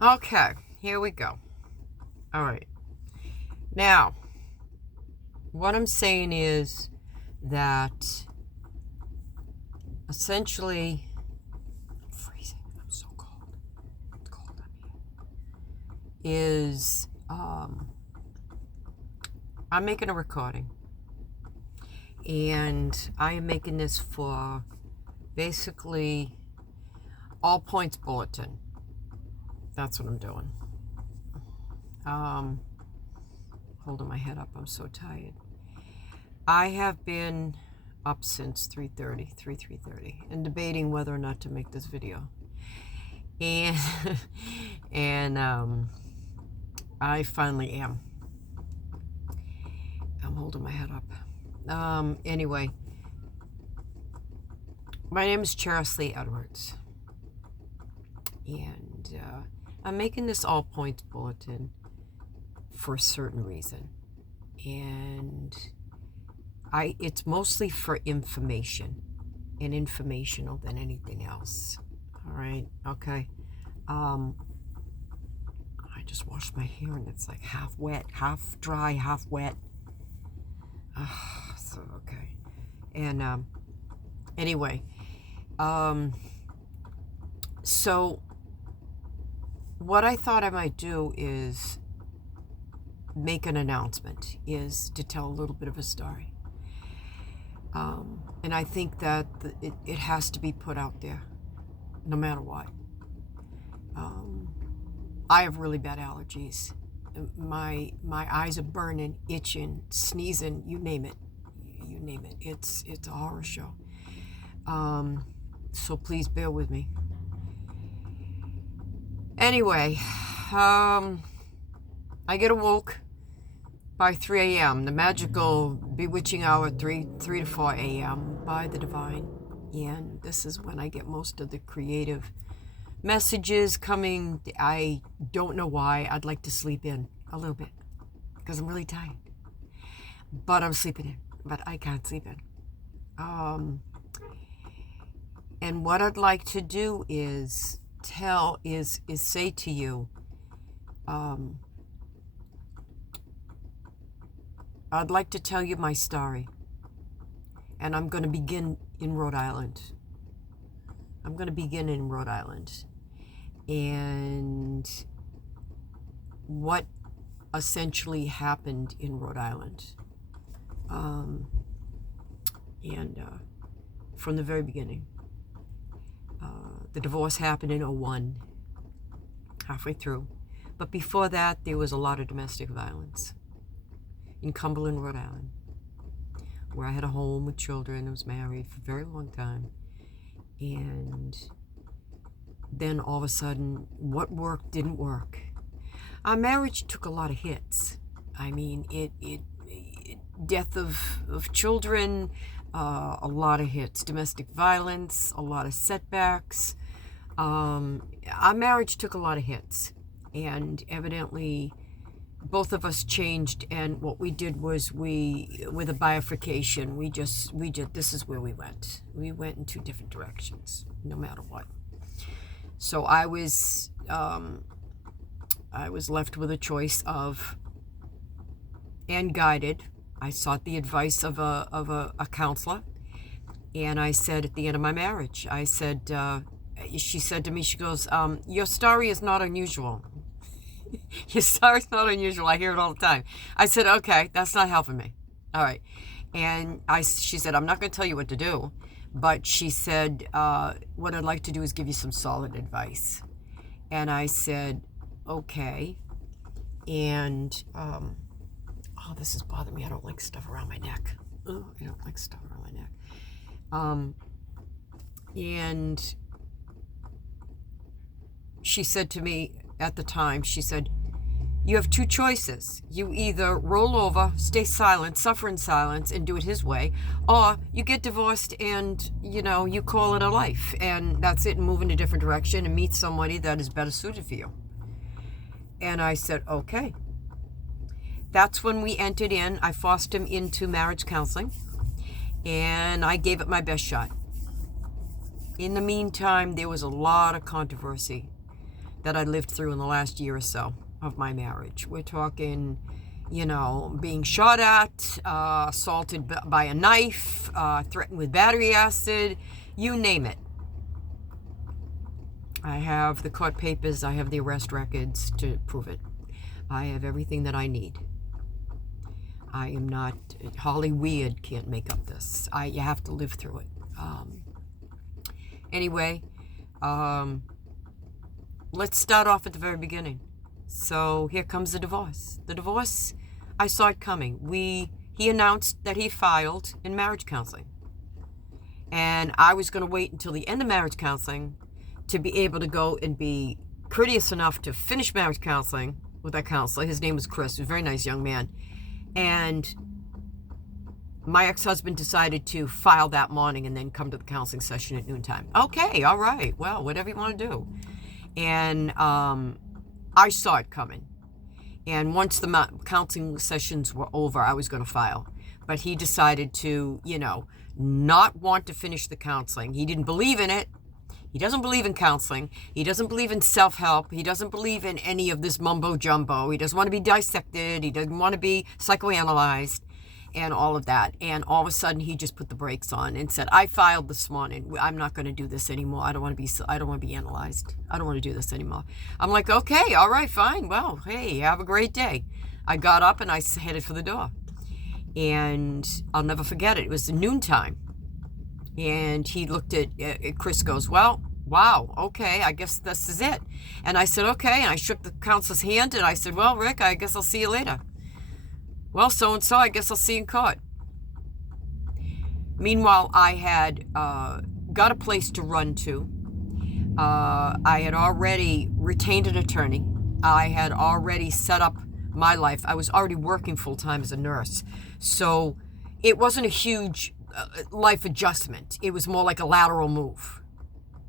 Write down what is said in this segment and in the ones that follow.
Okay, here we go. All right. Now, what I'm saying is that essentially, I'm freezing. I'm so cold. It's cold down here. I'm making a recording, and I am making this for basically All Points Bulletin. That's what I'm doing. Holding my head up. I'm so tired. I have been up since 3:30, and debating whether or not to make this video. And and I finally am. I'm holding my head up. Anyway, my name is Cheryl Edwards, and I'm making this All Points Bulletin for a certain reason, and it's mostly for information and informational than anything else. All right, okay. I just washed my hair and it's like half wet, half dry, half wet. So okay. And anyway, so what I thought I might do is make an announcement, is to tell a little bit of a story. And I think that it has to be put out there, no matter what. I have really bad allergies. My eyes are burning, itching, sneezing, you name it. You name it. It's a horror show. So please bear with me. Anyway, I get awoke by 3 a.m., the magical bewitching hour, 3 to 4 a.m. by the divine. And this is when I get most of the creative messages coming. I don't know why. I'd like to sleep in a little bit because I'm really tired. But I'm sleeping in. But I can't sleep in. And what I'd like to do is say to you, I'd like to tell you my story. And I'm going to begin in Rhode Island. And what essentially happened in Rhode Island. From the very beginning. The divorce happened in 2001, halfway through. But before that, there was a lot of domestic violence in Cumberland, Rhode Island, where I had a home with children. I was married for a very long time. And then all of a sudden, what worked didn't work. Our marriage took a lot of hits. I mean, death of children, a lot of hits. Domestic violence, a lot of setbacks. Our marriage took a lot of hits. And evidently, both of us changed, and what we did was with a bifurcation, we just, this is where we went. We went in two different directions, no matter what. So I was left with a choice of, and guided. I sought the advice of a counselor, and I said at the end of my marriage, I said, she said to me, she goes, your story is not unusual. Your story's not unusual. I hear it all the time. I said, okay, that's not helping me. All right. And she said, I'm not going to tell you what to do, but she said, what I'd like to do is give you some solid advice. And I said, okay. And, oh, this is bothering me. I don't like stuff around my neck. Oh, I don't like stuff around my neck. And she said to me at the time, she said, you have two choices. You either roll over, stay silent, suffer in silence, and do it his way, or you get divorced and, you call it a life, and that's it, and move in a different direction and meet somebody that is better suited for you. And I said, okay. That's when we entered in. I forced him into marriage counseling, and I gave it my best shot. In the meantime, there was a lot of controversy. that I lived through in the last year or so of my marriage. We're talking, being shot at, assaulted by a knife, threatened with battery acid, you name it. I have the court papers, I have the arrest records to prove it. I have everything that I need. I am not, Holly Weird can't make up this. You have to live through it. Anyway, let's start off at the very beginning. So here comes the divorce. The divorce, I saw it coming. He announced that he filed in marriage counseling. And I was going to wait until the end of marriage counseling to be able to go and be courteous enough to finish marriage counseling with that counselor. His name was Chris. He was a very nice young man. And my ex-husband decided to file that morning and then come to the counseling session at noontime. Okay, all right. Well, whatever you want to do. And I saw it coming. And once the counseling sessions were over, I was going to file. But he decided to, not want to finish the counseling. He didn't believe in it. He doesn't believe in counseling. He doesn't believe in self-help. He doesn't believe in any of this mumbo-jumbo. He doesn't want to be dissected. He doesn't want to be psychoanalyzed and all of that. And all of a sudden, he just put the brakes on and said, I filed this morning. I'm not going to do this anymore. I don't want to be analyzed. I don't want to do this anymore. I'm like, okay, all right, fine. Well, hey, have a great day. I got up and I headed for the door. And I'll never forget it. It was noontime. And he looked at Chris goes, well, wow, okay, I guess this is it. And I said, okay. And I shook the counselor's hand and I said, well, Rick, I guess I'll see you later. Well, so-and-so, I guess I'll see you in court. Meanwhile, I had got a place to run to. I had already retained an attorney. I had already set up my life. I was already working full-time as a nurse. So it wasn't a huge life adjustment. It was more like a lateral move,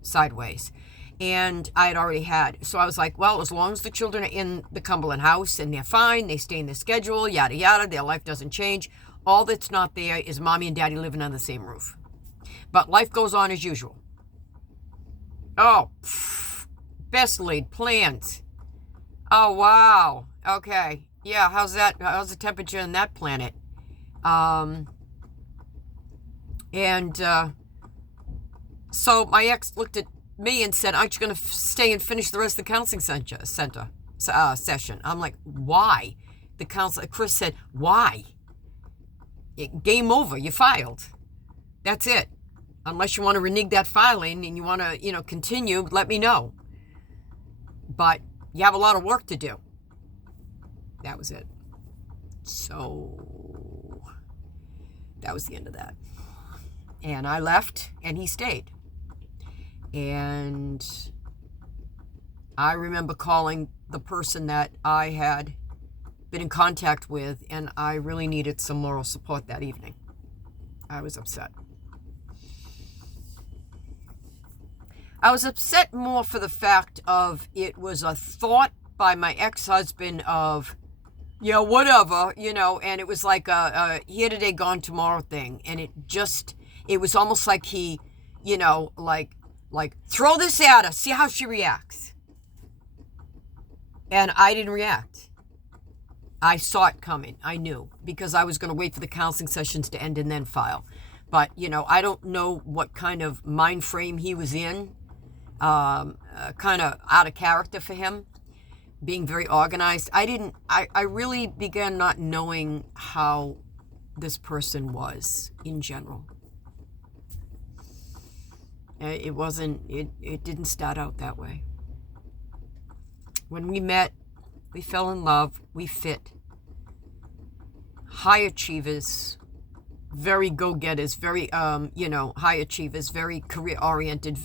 sideways. And I had already had. So I was like, well, as long as the children are in the Cumberland house and they're fine, they stay in their schedule, yada, yada, their life doesn't change. All that's not there is mommy and daddy living on the same roof. But life goes on as usual. Oh, best laid plans. Oh, wow. Okay. Yeah, how's that? How's the temperature on that planet? So my ex looked at me and said, aren't you going to stay and finish the rest of the counseling session? I'm like, why? The counselor, Chris said, why? Game over. You filed. That's it. Unless you want to renege that filing and you want to, continue, let me know. But you have a lot of work to do. That was it. So that was the end of that. And I left and he stayed. And I remember calling the person that I had been in contact with, and I really needed some moral support that evening. I was upset. I was upset more for the fact of it was a thought by my ex-husband of, whatever, and it was like a here today, gone tomorrow thing. And it was almost like he, like throw this at her, see how she reacts. And I didn't react. I saw it coming. I knew, because I was going to wait for the counseling sessions to end and then file. But, I don't know what kind of mind frame he was in, kind of out of character for him, being very organized. I really began not knowing how this person was in general. It didn't start out that way. When we met, we fell in love, we fit. High achievers, very go-getters, very, high achievers, very career-oriented,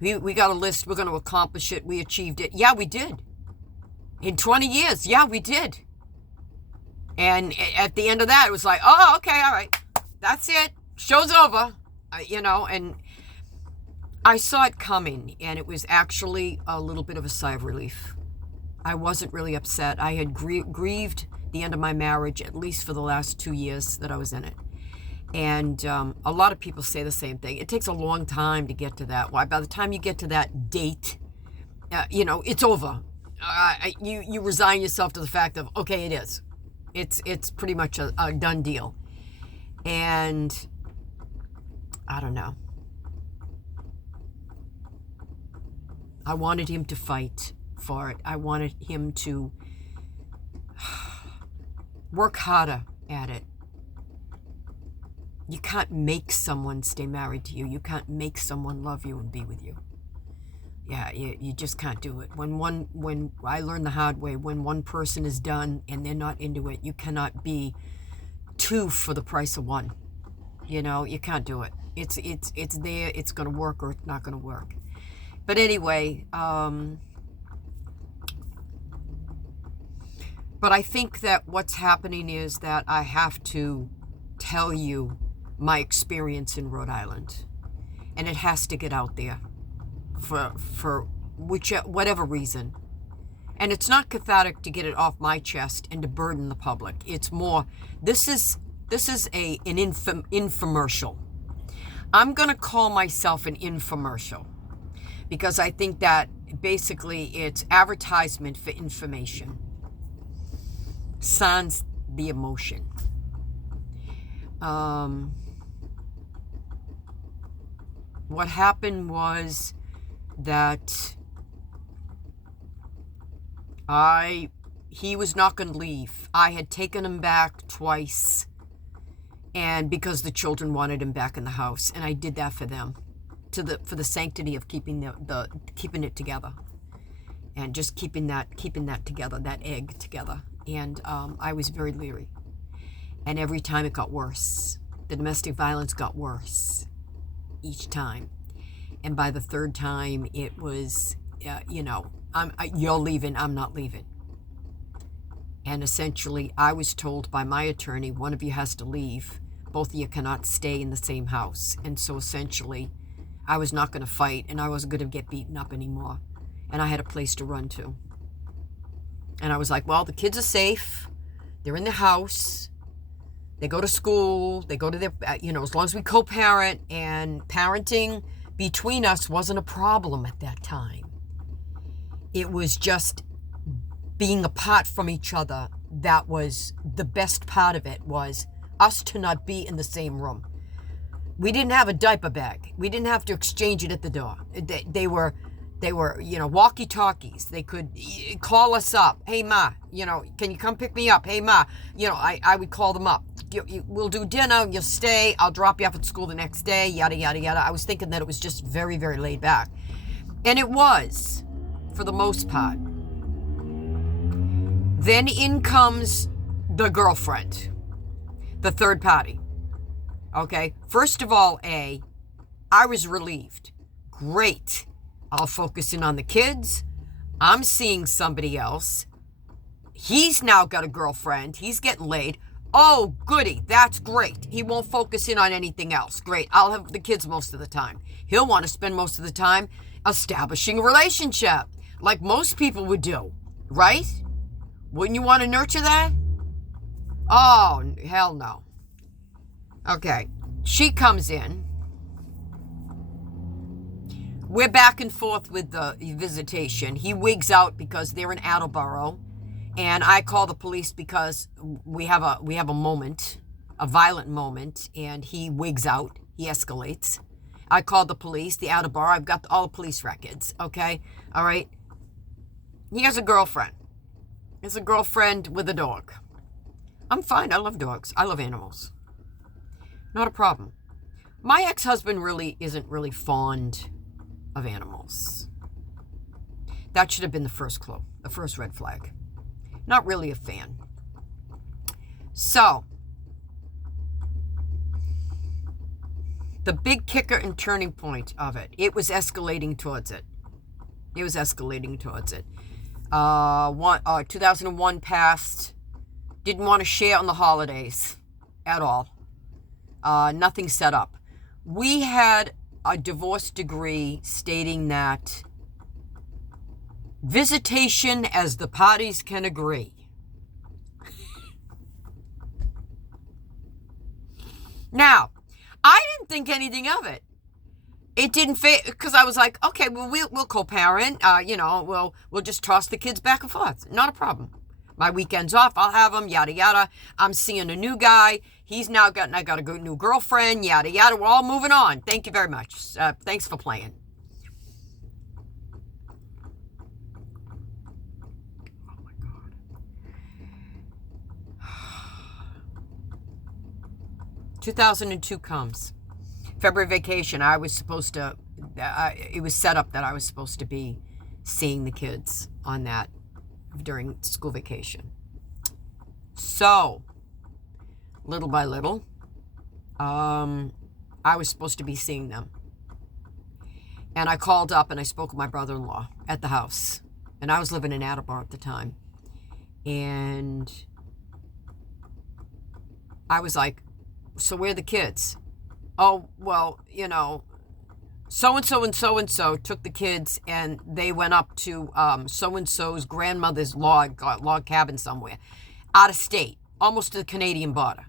we got a list, we're going to accomplish it, we achieved it. Yeah, we did. In 20 years, yeah, we did. And at the end of that, it was like, oh, okay, all right, that's it, show's over, and I saw it coming, and it was actually a little bit of a sigh of relief. I wasn't really upset. I had grieved the end of my marriage, at least for the last 2 years that I was in it. And a lot of people say the same thing. It takes a long time to get to that. Why? By the time you get to that date, it's over. You resign yourself to the fact of, okay, it is. It's pretty much a done deal. And I don't know. I wanted him to fight for it. I wanted him to work harder at it. You can't make someone stay married to you. You can't make someone love you and be with you. Yeah, you just can't do it. When I learned the hard way, when one person is done and they're not into it, you cannot be two for the price of one. You can't do it. It's there. It's going to work or it's not going to work. But anyway, but I think that what's happening is that I have to tell you my experience in Rhode Island, and it has to get out there for whatever reason. And it's not cathartic to get it off my chest and to burden the public. It's more, this is an infomercial. I'm going to call myself an infomercial because I think that basically it's advertisement for information. Sans the emotion. What happened was that he was not going to leave. I had taken him back twice, and because the children wanted him back in the house, and I did that for them, for the sanctity of keeping keeping it together, and just keeping that together, that egg together. And I was very leery, and every time it got worse. The domestic violence got worse each time, and by the third time, it was, you're leaving, I'm not leaving. And essentially, I was told by my attorney, one of you has to leave. Both of you cannot stay in the same house. And so essentially, I was not going to fight, and I wasn't going to get beaten up anymore. And I had a place to run to. And I was like, well, the kids are safe. They're in the house. They go to school. They go to their, as long as we co-parent, and parenting between us wasn't a problem at that time. It was just being apart from each other. That was the best part of it, was us to not be in the same room. We didn't have a diaper bag. We didn't have to exchange it at the door. They were walkie-talkies. They could call us up. Hey, Ma, can you come pick me up? Hey, Ma, I would call them up. We'll do dinner. You'll stay. I'll drop you off at school the next day, yada, yada, yada. I was thinking that it was just very, very laid back. And it was, for the most part. Then in comes the girlfriend, the third party. Okay, first of all, I was relieved. Great. I'll focus in on the kids. I'm seeing somebody else. He's now got a girlfriend. He's getting laid. Oh, goody. That's great. He won't focus in on anything else. Great. I'll have the kids most of the time. He'll want to spend most of the time establishing a relationship, like most people would do, right? Wouldn't you want to nurture that? Oh, hell no. Okay. She comes in. We're back and forth with the visitation. He wigs out because they're in Attleboro, and I call the police because we have a moment, a violent moment, and he wigs out. He escalates. I call the police, the Attleboro. I've got all the police records. Okay, all right. He has a girlfriend. It's a girlfriend with a dog. I'm fine. I love dogs. I love animals. Not a problem. My ex-husband really isn't really fond of animals. That should have been the first clue, the first red flag. Not really a fan. So, the big kicker and turning point of it, it was escalating towards it. 2001 passed. Didn't want to share on the holidays at all. Nothing set up. We had a divorce degree stating that visitation as the parties can agree. Now, I didn't think anything of it. it didn't fit because I was like, okay, well, we'll co-parent. We'll just toss the kids back and forth. Not a problem. My weekends off, I'll have them, yada, yada. I'm seeing a new guy. I got a new girlfriend, yada, yada. We're all moving on. Thank you very much. Thanks for playing. Oh, my God. 2002 comes. February vacation, I was supposed to, it was set up that I was supposed to be seeing the kids on that during school vacation. So, little by little, I was supposed to be seeing them. And I called up and I spoke with my brother-in-law at the house. And I was living in Attleboro at the time. And I was like, so where are the kids? Oh, well, so-and-so and so-and-so took the kids and they went up to so-and-so's grandmother's log cabin somewhere, out of state, almost to the Canadian border,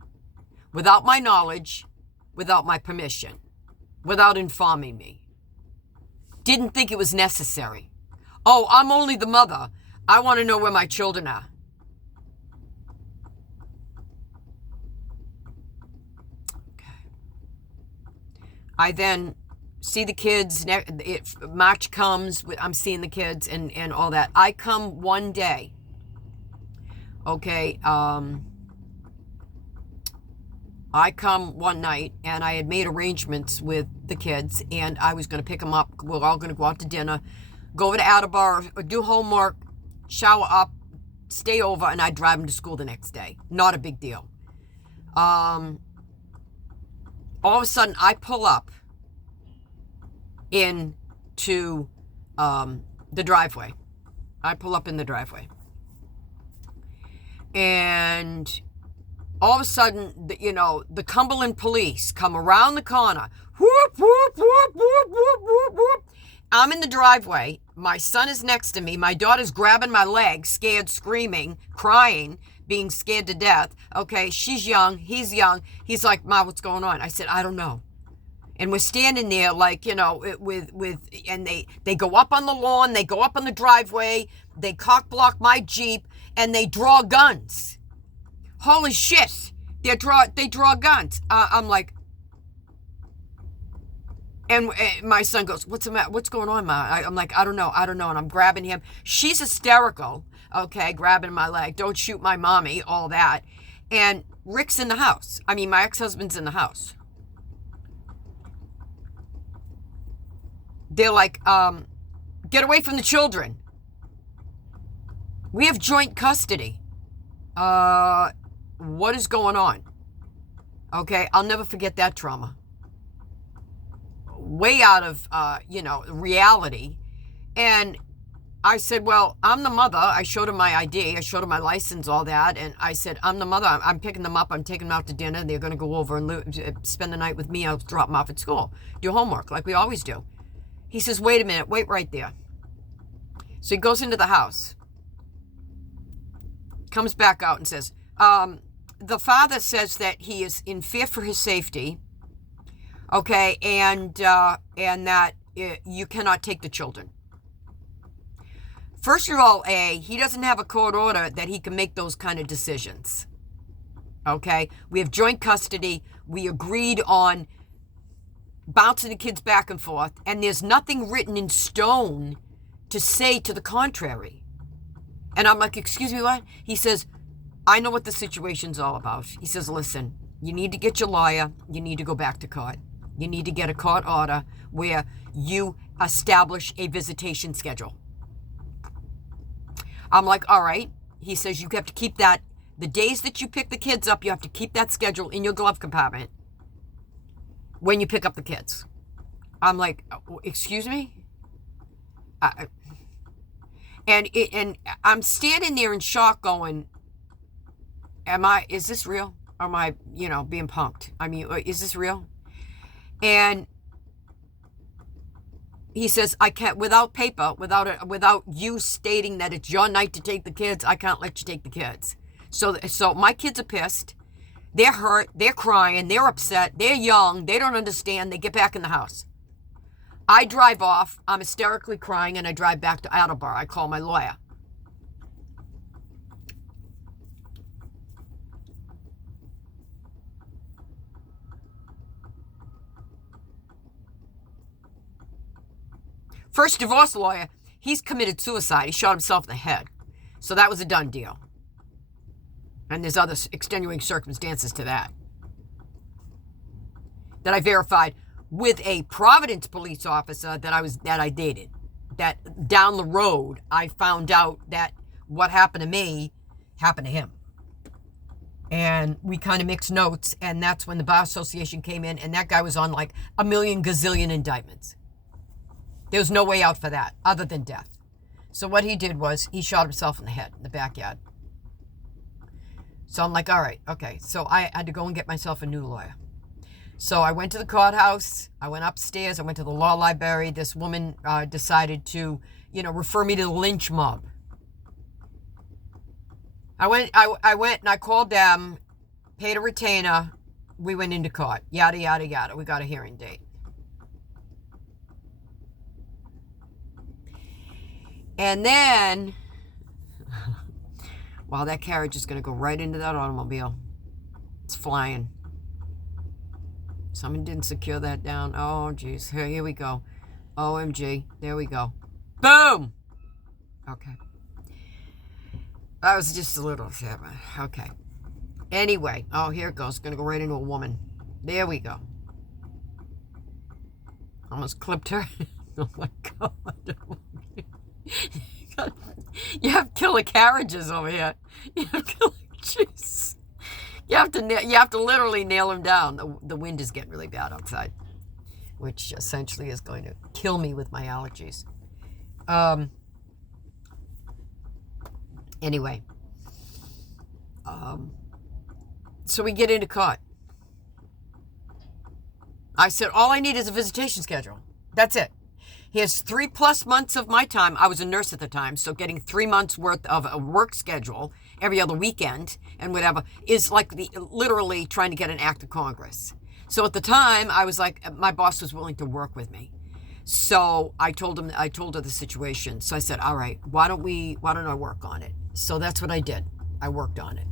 without my knowledge, without my permission, without informing me. Didn't think it was necessary. Oh, I'm only the mother. I want to know where my children are. I then see the kids. March comes, I'm seeing the kids and all that. I come one day. Okay, I come one night and I had made arrangements with the kids and I was going to pick them up. We're all going to go out to dinner, go over to Attleboro, do homework, shower up, stay over, and I'd drive them to school the next day. Not a big deal. All of a sudden, I pull up into the driveway. I pull up in the driveway. And all of a sudden, the Cumberland police come around the corner. Whoop, whoop, whoop, whoop, whoop, whoop, whoop. I'm in the driveway. My son is next to me. My daughter's grabbing my leg, scared, screaming, crying, being scared to death. Okay, she's young. He's young. He's like, Ma, what's going on? I said, I don't know. And we're standing there like, and they go up on the lawn. They go up on the driveway. They cock block my Jeep and they draw guns. Holy shit. They draw guns. I'm like, and my son goes, what's the matter? What's going on, Ma? I'm like, I don't know. And I'm grabbing him. She's hysterical. Okay, grabbing my leg. Don't shoot my mommy, all that. And Rick's in the house. I mean, my ex-husband's in the house. They're like, get away from the children. We have joint custody. What is going on? Okay, I'll never forget that trauma. Way out of, reality. And I said, well, I'm the mother. I showed him my ID. I showed him my license, all that. And I said, I'm the mother. I'm picking them up. I'm taking them out to dinner. They're going to go over and spend the night with me. I'll drop them off at school. Do homework like we always do. He says, wait a minute. Wait right there. So he goes into the house. Comes back out and says, the father says that he is in fear for his safety. Okay, and that you cannot take the children. First of all, he doesn't have a court order that he can make those kind of decisions. Okay, we have joint custody. We agreed on bouncing the kids back and forth, and there's nothing written in stone to say to the contrary. And I'm like, excuse me, what? He says, I know what the situation's all about. He says, listen, you need to get your lawyer. You need to go back to court. You need to get a court order where you establish a visitation schedule. I'm like, all right. He says, you have to keep that. The days that you pick the kids up, you have to keep that schedule in your glove compartment when you pick up the kids. I'm like, excuse me? And I'm standing there in shock going, is this real? Or am I, being punked? I mean, is this real? And he says, I can't, without paper, without you stating that it's your night to take the kids, I can't let you take the kids. So my kids are pissed. They're hurt. They're crying. They're upset. They're young. They don't understand. They get back in the house. I drive off. I'm hysterically crying, and I drive back to Attleboro. I call my lawyer. First divorce lawyer, he's committed suicide. He shot himself in the head. So that was a done deal. And there's other extenuating circumstances to that I verified with a Providence police officer that I dated. That down the road, I found out that what happened to me happened to him. And we kind of mixed notes, and that's when the Bar Association came in, and that guy was on like a million gazillion indictments. There was no way out for that other than death. So what he did was he shot himself in the head in the backyard. So I'm like, all right, okay. So I had to go and get myself a new lawyer. So I went to the courthouse. I went upstairs. I went to the law library. This woman decided to, refer me to the lynch mob. I went and I called them, paid a retainer. We went into court. Yada, yada, yada. We got a hearing date. And then, wow, that carriage is going to go right into that automobile. It's flying. Someone didn't secure that down. Oh, geez. Here we go. OMG. There we go. Boom! Okay. That was just a little... Okay. Anyway. Oh, here it goes. It's going to go right into a woman. There we go. Almost clipped her. Oh, my God. You have killer carriages over here. You have killer... Jeez. You have to literally nail him down. The wind is getting really bad outside, which essentially is going to kill me with my allergies. Anyway. So we get into court. I said, all I need is a visitation schedule. That's it. Here's 3+ months of my time. I was a nurse at the time, so getting 3 months worth of a work schedule every other weekend and whatever is like literally trying to get an act of Congress. So at the time, I was like, my boss was willing to work with me. So I told her the situation. So I said, all right, why don't I work on it? So that's what I did. I worked on it.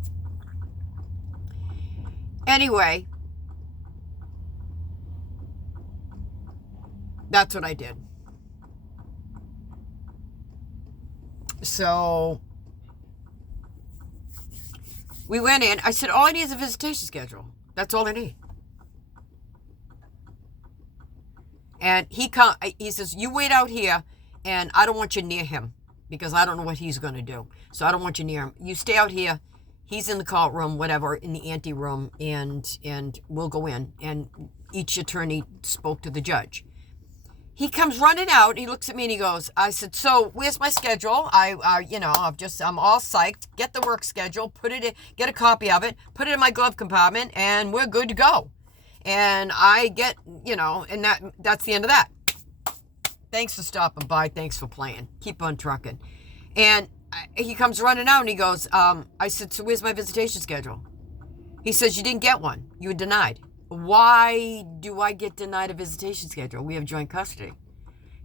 Anyway, that's what I did. So we went in. I said, all I need is a visitation schedule. That's all I need. And he says, you wait out here, and I don't want you near him because I don't know what he's going to do. So I don't want you near him. You stay out here. He's in the courtroom, whatever, in the ante room, and we'll go in. And each attorney spoke to the judge. He comes running out. He looks at me and he goes, I said, so where's my schedule? I'm all psyched. Get the work schedule, get a copy of it, put it in my glove compartment, and we're good to go. And I get, and that's the end of that. Thanks for stopping by. Thanks for playing. Keep on trucking. And he comes running out and he goes, I said, so where's my visitation schedule? He says, you didn't get one. You were denied. Why do I get denied a visitation schedule? We have joint custody.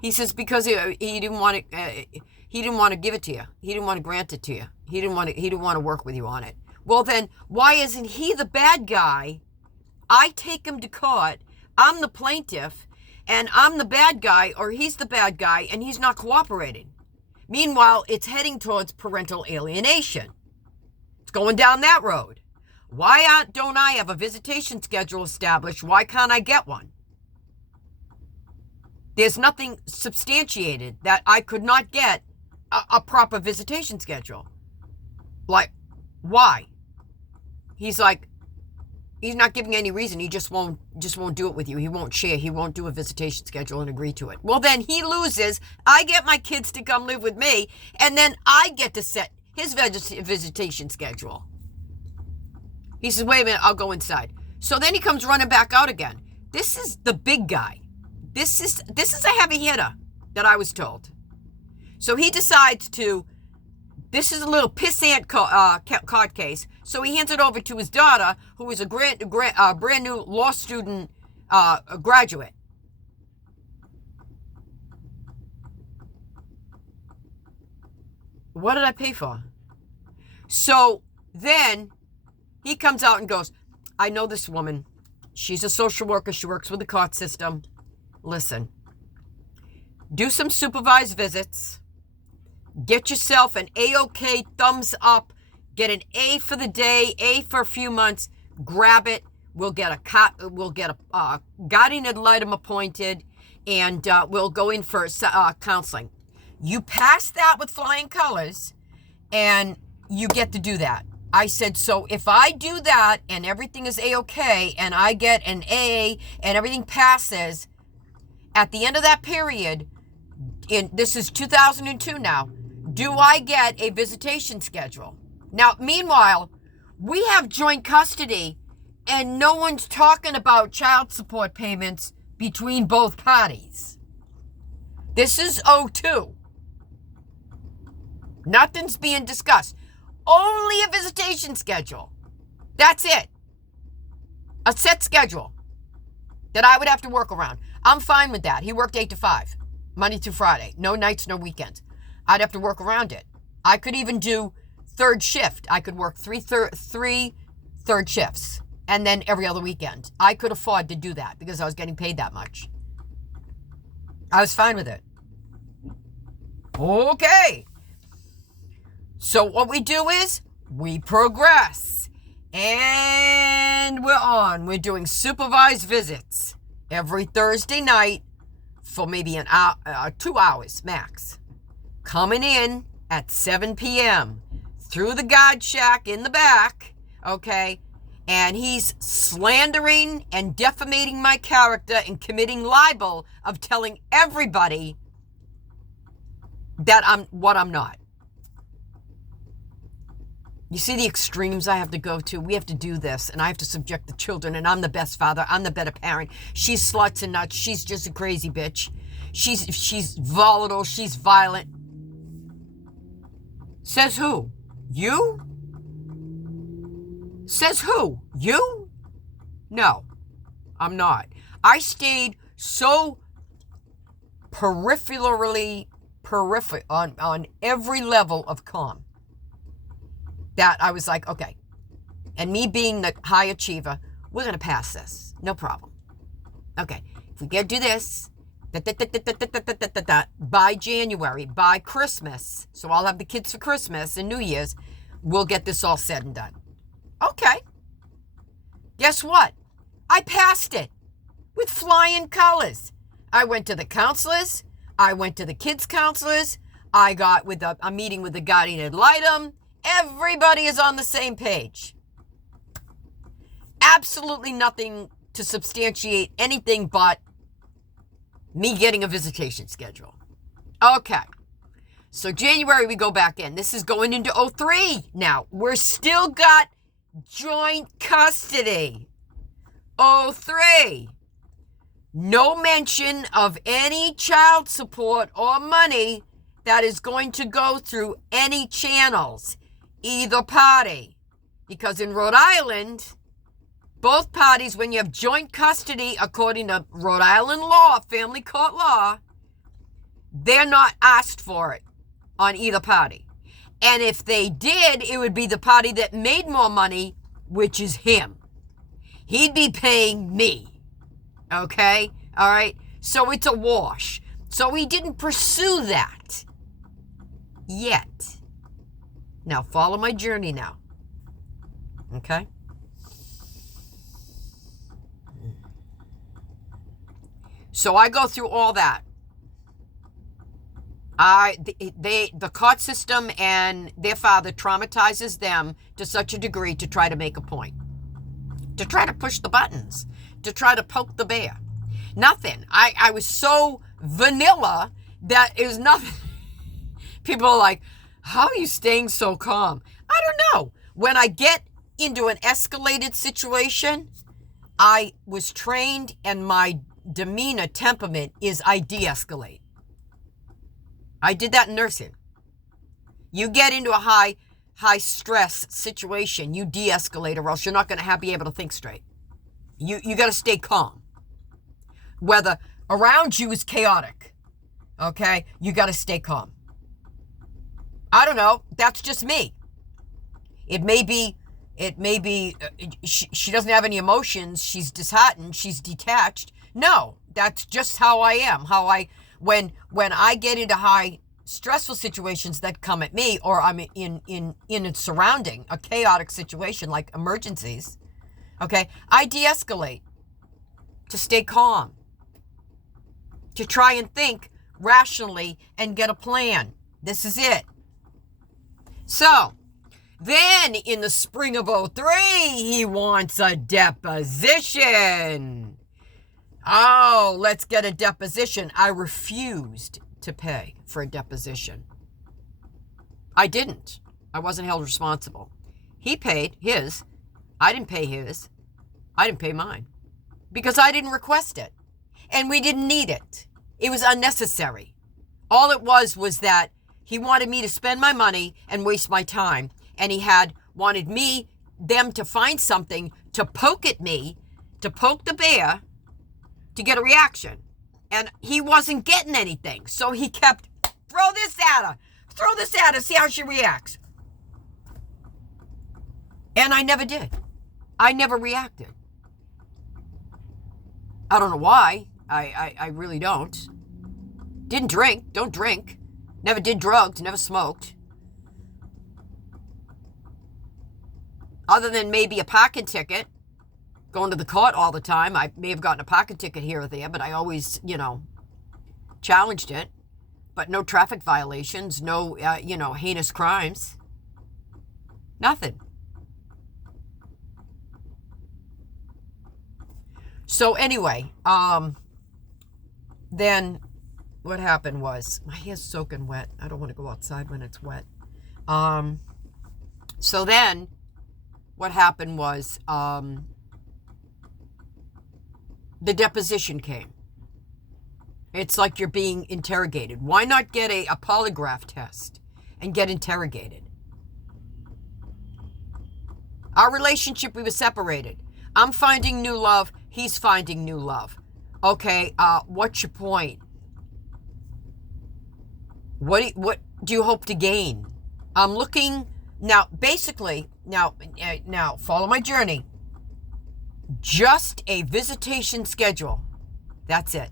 He says because he didn't want to. He didn't want to give it to you. He didn't want to grant it to you. He didn't want to work with you on it. Well, then why isn't he the bad guy? I take him to court. I'm the plaintiff, and I'm the bad guy, or he's the bad guy, and he's not cooperating. Meanwhile, it's heading towards parental alienation. It's going down that road. Why don't I have a visitation schedule established? Why can't I get one? There's nothing substantiated that I could not get a proper visitation schedule. Like, why? He's like, he's not giving any reason. He just won't do it with you. He won't share. He won't do a visitation schedule and agree to it. Well, then he loses. I get my kids to come live with me, and then I get to set his visitation schedule. He says, wait a minute, I'll go inside. So then he comes running back out again. This is the big guy. This is a heavy hitter that I was told. So he decides this is a little pissant card case. So he hands it over to his daughter, who is a brand new law student graduate. What did I pay for? So then he comes out and goes, I know this woman. She's a social worker. She works with the court system. Listen, do some supervised visits. Get yourself an A-OK thumbs up. Get an A for the day, A for a few months. Grab it. We'll get a guardian ad litem appointed, and we'll go in for counseling. You pass that with flying colors, and you get to do that. I said, so if I do that and everything is A-OK and I get an A and everything passes, at the end of that period, this is 2002 now, do I get a visitation schedule? Now, meanwhile, we have joint custody and no one's talking about child support payments between both parties. This is 02. Nothing's being discussed. Only a visitation schedule. That's it. A set schedule that I would have to work around. I'm fine with that. He worked 8 to 5, Monday through Friday. No nights, no weekends. I'd have to work around it. I could even do third shift. I could work three third shifts and then every other weekend. I could afford to do that because I was getting paid that much. I was fine with it. Okay. So what we do is we progress, and we're on. We're doing supervised visits every Thursday night for maybe an hour, 2 hours max. Coming in at 7 p.m. through the guard shack in the back, okay? And he's slandering and defamating my character and committing libel of telling everybody that I'm what I'm not. You see the extremes I have to go to? We have to do this, and I have to subject the children, and I'm the best father. I'm the better parent. She's sluts and nuts. She's just a crazy bitch. She's volatile. She's violent. Says who? You? Says who? You? No, I'm not. I stayed so peripherally on every level of calm that I was like, okay. And me being the high achiever, we're going to pass this. No problem. Okay. If we get to do this, by January, by Christmas, so I'll have the kids for Christmas and New Year's, we'll get this all said and done. Okay. Guess what? I passed it with flying colors. I went to the counselors. I went to the kids' counselors. I got with a meeting with the guardian ad litem. Everybody is on the same page. Absolutely nothing to substantiate anything but me getting a visitation schedule. Okay. So January we go back in. This is going into 03 now. We're still got joint custody. 03. No mention of any child support or money that is going to go through any channels, either party. Because in Rhode Island, both parties, when you have joint custody, according to Rhode Island law, family court law, they're not asked for it on either party. And if they did, it would be the party that made more money, which is him. He'd be paying me. Okay? All right? So it's a wash. So we didn't pursue that yet. Now follow my journey now. Okay? So I go through all that. The court system and their father traumatizes them to such a degree to try to make a point, to try to push the buttons, to try to poke the bear. Nothing. I was so vanilla that it was nothing. People are like, how are you staying so calm? I don't know. When I get into an escalated situation, I was trained, and my demeanor, temperament is I de-escalate. I did that in nursing. You get into a high stress situation, you de-escalate, or else you're not going to be able to think straight. You got to stay calm. Whether around you is chaotic, okay, you got to stay calm. I don't know. That's just me. It may be, she doesn't have any emotions. She's disheartened. She's detached. No, that's just how I am. When I get into high stressful situations that come at me, or I'm in a surrounding, a chaotic situation like emergencies, okay, I de-escalate to stay calm, to try and think rationally and get a plan. This is it. So, then in the spring of '03, he wants a deposition. Oh, let's get a deposition. I refused to pay for a deposition. I didn't. I wasn't held responsible. He paid his. I didn't pay his. I didn't pay mine. Because I didn't request it. And we didn't need it. It was unnecessary. All it was that he wanted me to spend my money and waste my time. And he wanted them to find something to poke at me, to poke the bear, to get a reaction. And he wasn't getting anything. So he kept, throw this at her, see how she reacts. And I never did. I never reacted. I don't know why. I really don't. Don't drink. Never did drugs, never smoked. Other than maybe a parking ticket, going to the court all the time. I may have gotten a parking ticket here or there, but I always, challenged it. But no traffic violations, no, heinous crimes. Nothing. So anyway, then what happened was, my hair's soaking wet. I don't want to go outside when it's wet. So then what happened was, the deposition came. It's like you're being interrogated. Why not get a polygraph test and get interrogated? Our relationship, we were separated. I'm finding new love. He's finding new love. Okay, what's your point? What do you hope to gain? I'm looking now. Basically, now follow my journey. Just a visitation schedule. That's it.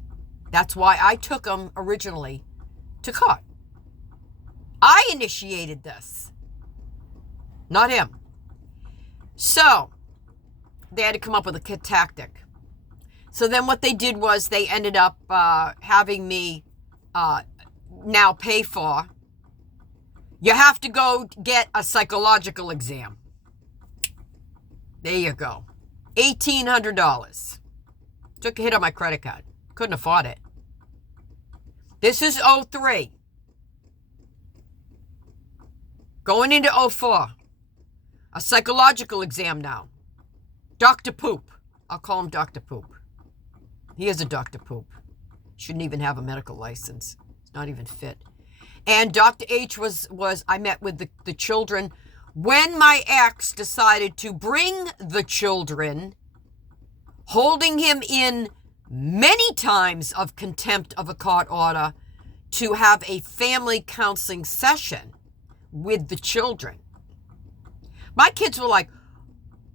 That's why I took him originally to court. I initiated this, not him. So they had to come up with a tactic. So then what they did was they ended up having me now pay for. You have to go get a psychological exam. There you go. $1,800. Took a hit on my credit card. Couldn't afford it. This is '03. Going into '04. A psychological exam now. Dr. Poop. I'll call him Dr. Poop. He is a Dr. Poop. Shouldn't even have a medical license. It's not even fit. And Dr. H was I met with the children. When my ex decided to bring the children, holding him in many times of contempt of a court order to have a family counseling session with the children. My kids were like,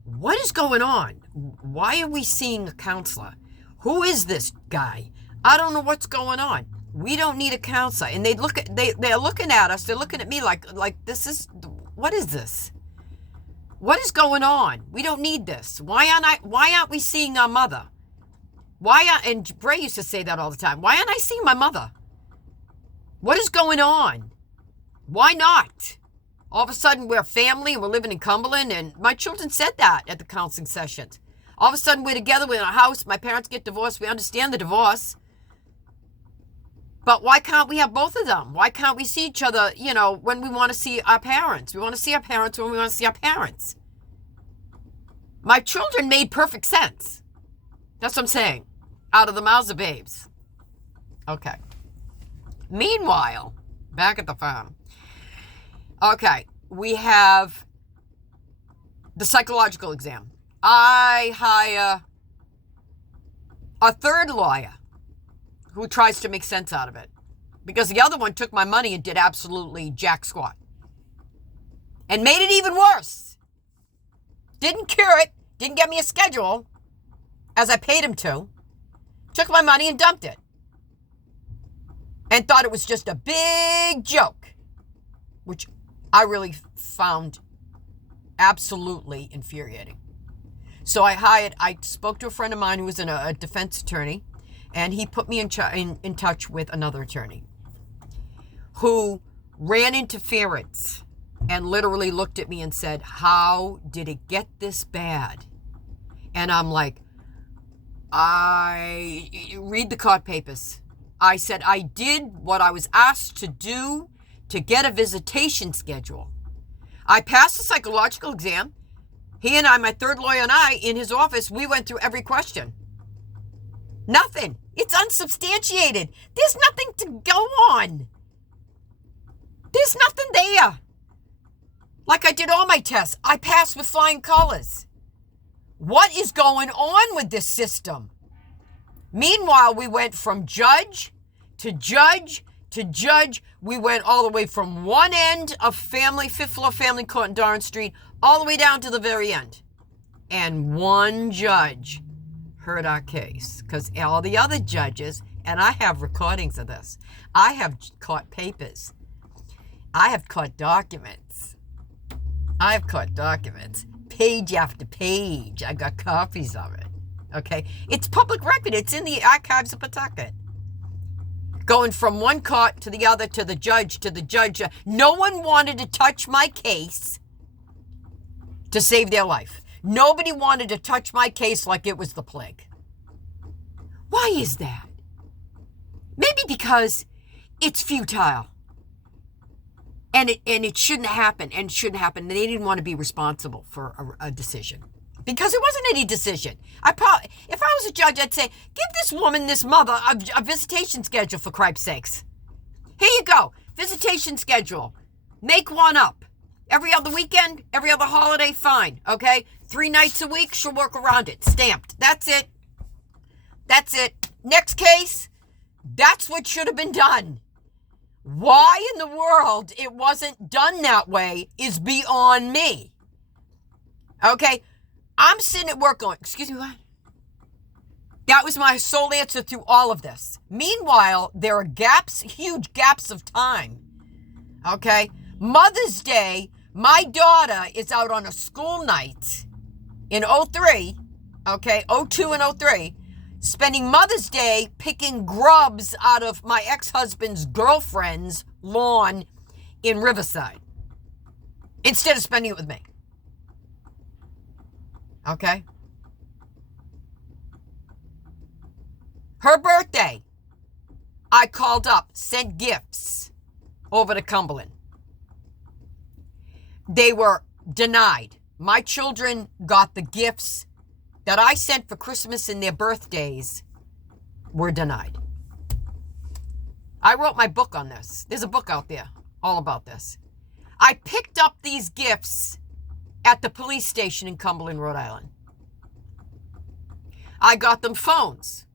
what is going on? Why are we seeing a counselor? Who is this guy? I don't know what's going on. We don't need a counselor. And they're looking at us. They're looking at me like what is this? What is going on? We don't need this. Why aren't we seeing our mother? And Bray used to say that all the time. Why aren't I seeing my mother? What is going on? Why not? All of a sudden we're a family and we're living in Cumberland, and my children said that at the counseling sessions. All of a sudden we're together, we're in a house, my parents get divorced, we understand the divorce. But why can't we have both of them? Why can't we see each other, when we want to see our parents? We want to see our parents when we want to see our parents. My children made perfect sense. That's what I'm saying. Out of the mouths of babes. Okay. Meanwhile, back at the farm. Okay, we have the psychological exam. I hire a third lawyer who tries to make sense out of it, because the other one took my money and did absolutely jack squat. and made it even worse. Didn't cure it, didn't get me a schedule, as I paid him to, took my money and dumped it. And thought it was just a big joke, which I really found absolutely infuriating. So I spoke to a friend of mine who was a defense attorney, and he put me in touch with another attorney who ran interference and literally looked at me and said, "How did it get this bad?" And I'm like, I read the court papers. I said, I did what I was asked to do to get a visitation schedule. I passed the psychological exam. He and I, my third lawyer and I, in his office, we went through every question. Nothing. It's unsubstantiated. There's nothing to go on. There's nothing there. Like I did all my tests. I passed with flying colors. What is going on with this system? Meanwhile, we went from judge to judge to judge. We went all the way from one end of fifth floor family court in Doran Street, all the way down to the very end. And one judge heard our case, because all the other judges, and I have recordings of this, I have court papers, I have court documents, page after page. I got copies of it. Okay? It's public record. It's in the archives of Pawtucket. Going from one court to the other, to the judge, to the judge. No one wanted to touch my case to save their life. Nobody wanted to touch my case like it was the plague. Why is that? Maybe because it's futile. And it shouldn't happen, and They didn't want to be responsible for a decision. Because it wasn't any decision. If I was a judge, I'd say, give this woman, this mother, a visitation schedule, for Christ's sakes. Here you go. Visitation schedule. Make one up. Every other weekend, every other holiday, fine. Okay? 3 nights a week, she'll work around it. Stamped. That's it. Next case, that's what should have been done. Why in the world it wasn't done that way is beyond me. Okay? I'm sitting at work going, excuse me, what? That was my sole answer through all of this. Meanwhile, there are gaps, huge gaps of time. Okay? Mother's Day, my daughter is out on a school night in 03, okay, 02 and 03, spending Mother's Day picking grubs out of my ex-husband's girlfriend's lawn in Riverside instead of spending it with me. Okay? Her birthday, I called up, sent gifts over to Cumberland. They were denied. My children got the gifts that I sent for Christmas and their birthdays were denied. I wrote my book on this. There's a book out there all about this. I picked up these gifts at the police station in Cumberland, Rhode Island. I got them phones.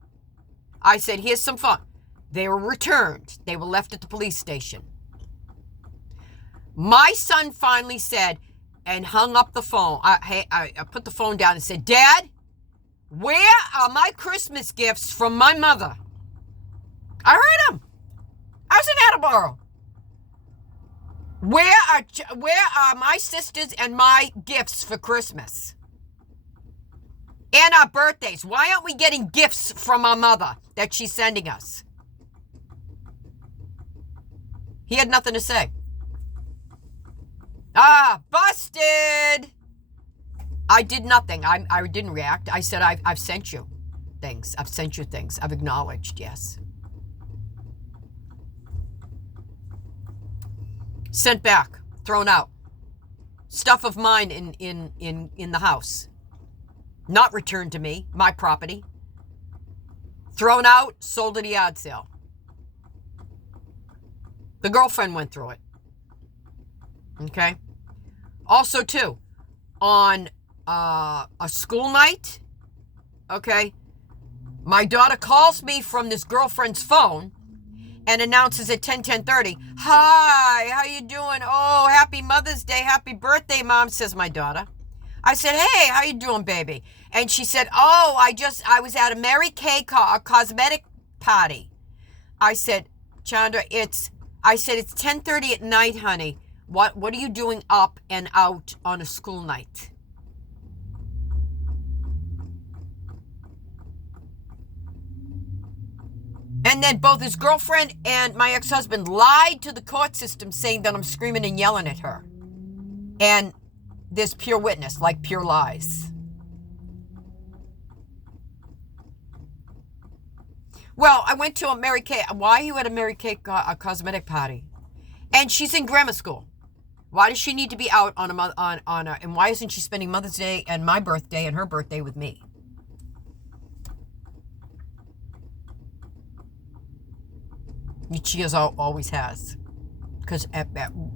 I said, here's some phone. They were returned. They were left at the police station. My son finally said, and hung up the phone. I put the phone down and said, Dad, where are my Christmas gifts from my mother? I heard him. I was in Attleboro. Where are my sisters and my gifts for Christmas? And our birthdays. Why aren't we getting gifts from our mother that she's sending us? He had nothing to say. Busted! I did nothing. I didn't react. I said, I've sent you things. I've sent you things. I've acknowledged, yes. Sent back. Thrown out. Stuff of mine in the house. Not returned to me. My property. Thrown out. Sold at a yard sale. The girlfriend went through it. Okay? Also, too, on a school night, okay, my daughter calls me from this girlfriend's phone and announces at 10:30, "Hi, how you doing? Oh, happy Mother's Day, happy birthday, Mom," says my daughter. I said, "Hey, how you doing, baby?" And she said, "Oh, I was at a Mary Kay cosmetic party." I said, "Chandra, it's 10:30 at night, honey. What are you doing up and out on a school night?" And then both his girlfriend and my ex-husband lied to the court system saying that I'm screaming and yelling at her. And there's pure witness, like pure lies. Well, I went to a Mary Kay. Why are you at a Mary Kay cosmetic party? And she's in grammar school. Why does she need to be out on and why isn't she spending Mother's Day and my birthday and her birthday with me? She always has. Because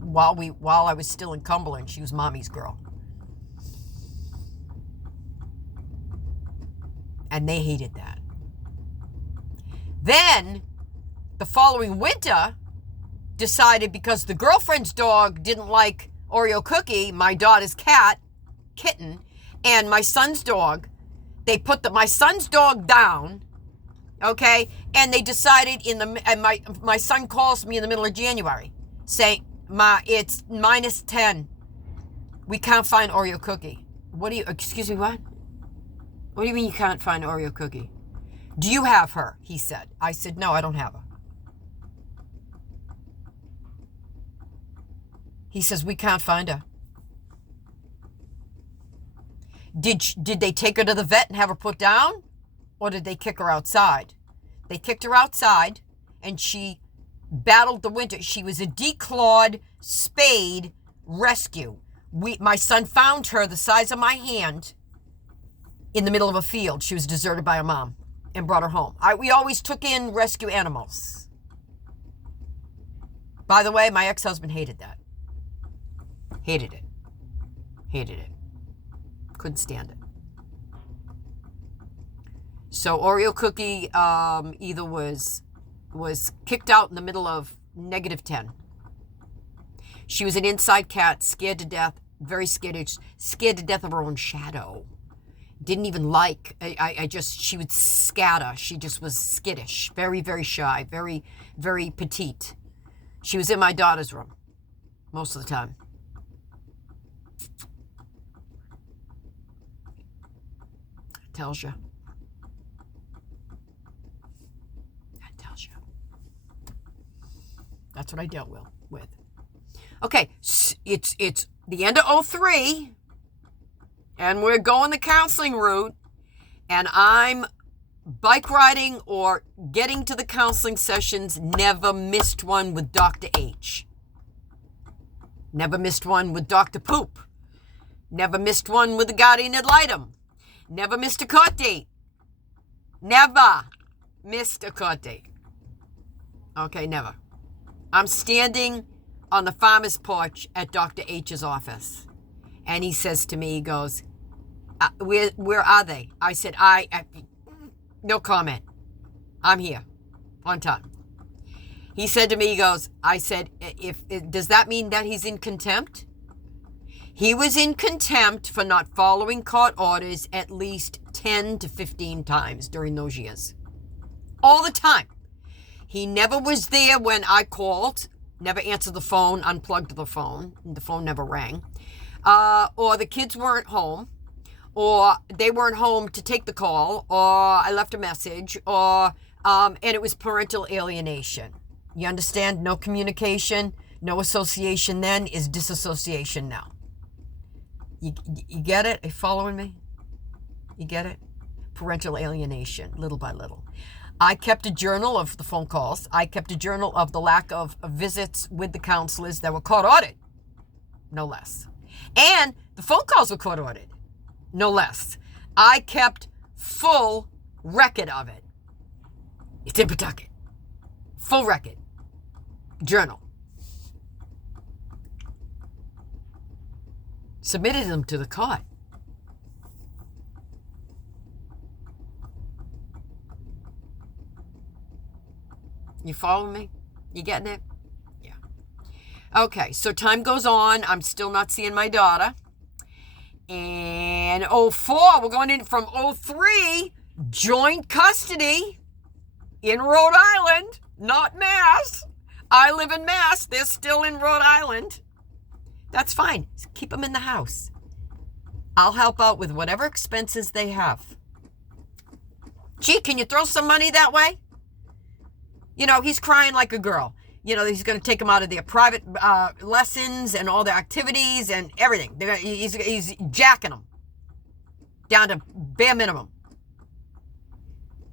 while I was still in Cumberland, she was mommy's girl. And they hated that. Then, the following winter, decided because the girlfriend's dog didn't like Oreo Cookie, my daughter's kitten, and my son's dog, they put my son's dog down, okay, and they decided and my son calls me in the middle of January saying, "Ma, it's -10. We can't find Oreo Cookie." Excuse me, what? What do you mean you can't find Oreo Cookie? "Do you have her?" he said. I said, "No, I don't have her." He says, "We can't find her." Did they take her to the vet and have her put down? Or did they kick her outside? They kicked her outside, and she battled the winter. She was a declawed, spayed rescue. My son found her the size of my hand in the middle of a field. She was deserted by her mom and brought her home. We always took in rescue animals. By the way, my ex-husband hated that. Hated it. Hated it. Couldn't stand it. So Oreo Cookie either was kicked out in the middle of -10. She was an inside cat, scared to death, very skittish, scared to death of her own shadow. Didn't even like, she would scatter. She just was skittish, very, very shy, very, very petite. She was in my daughter's room most of the time. Tells you. That tells you. That's what I dealt with. Okay, it's the end of 2003, and we're going the counseling route, and I'm bike riding or getting to the counseling sessions. Never missed one with Dr. H. Never missed one with Dr. Poop. Never missed one with the guardian ad litem. Never missed a court date. Never missed a court date. Okay, never. I'm standing on the farmer's porch at Dr. H's office. And he says to me, he goes, where are they? I said, no comment. I'm here. On time. He said to me, he goes, I said, does that mean that he's in contempt? He was in contempt for not following court orders at least 10 to 15 times during those years. All the time. He never was there when I called, never answered the phone, unplugged the phone never rang, or the kids weren't home, or they weren't home to take the call, or I left a message, or and it was parental alienation. You understand? No communication, no association then is disassociation now. You get it? Are you following me? You get it? Parental alienation, little by little. I kept a journal of the phone calls. I kept a journal of the lack of visits with the counselors that were court ordered, no less. And the phone calls were court ordered, no less. I kept full record of it. It's in Pawtucket. Full record. Journal. Submitted them to the court. You follow me? You getting it? Yeah. Okay, so time goes on. I'm still not seeing my daughter. And 04, we're going in from 03, joint custody in Rhode Island, not Mass. I live in Mass. They're still in Rhode Island. That's fine. Keep them in the house. I'll help out with whatever expenses they have. Gee, can you throw some money that way? You know, he's crying like a girl. You know, he's going to take them out of their private lessons and all their activities and everything. He's jacking them down to bare minimum.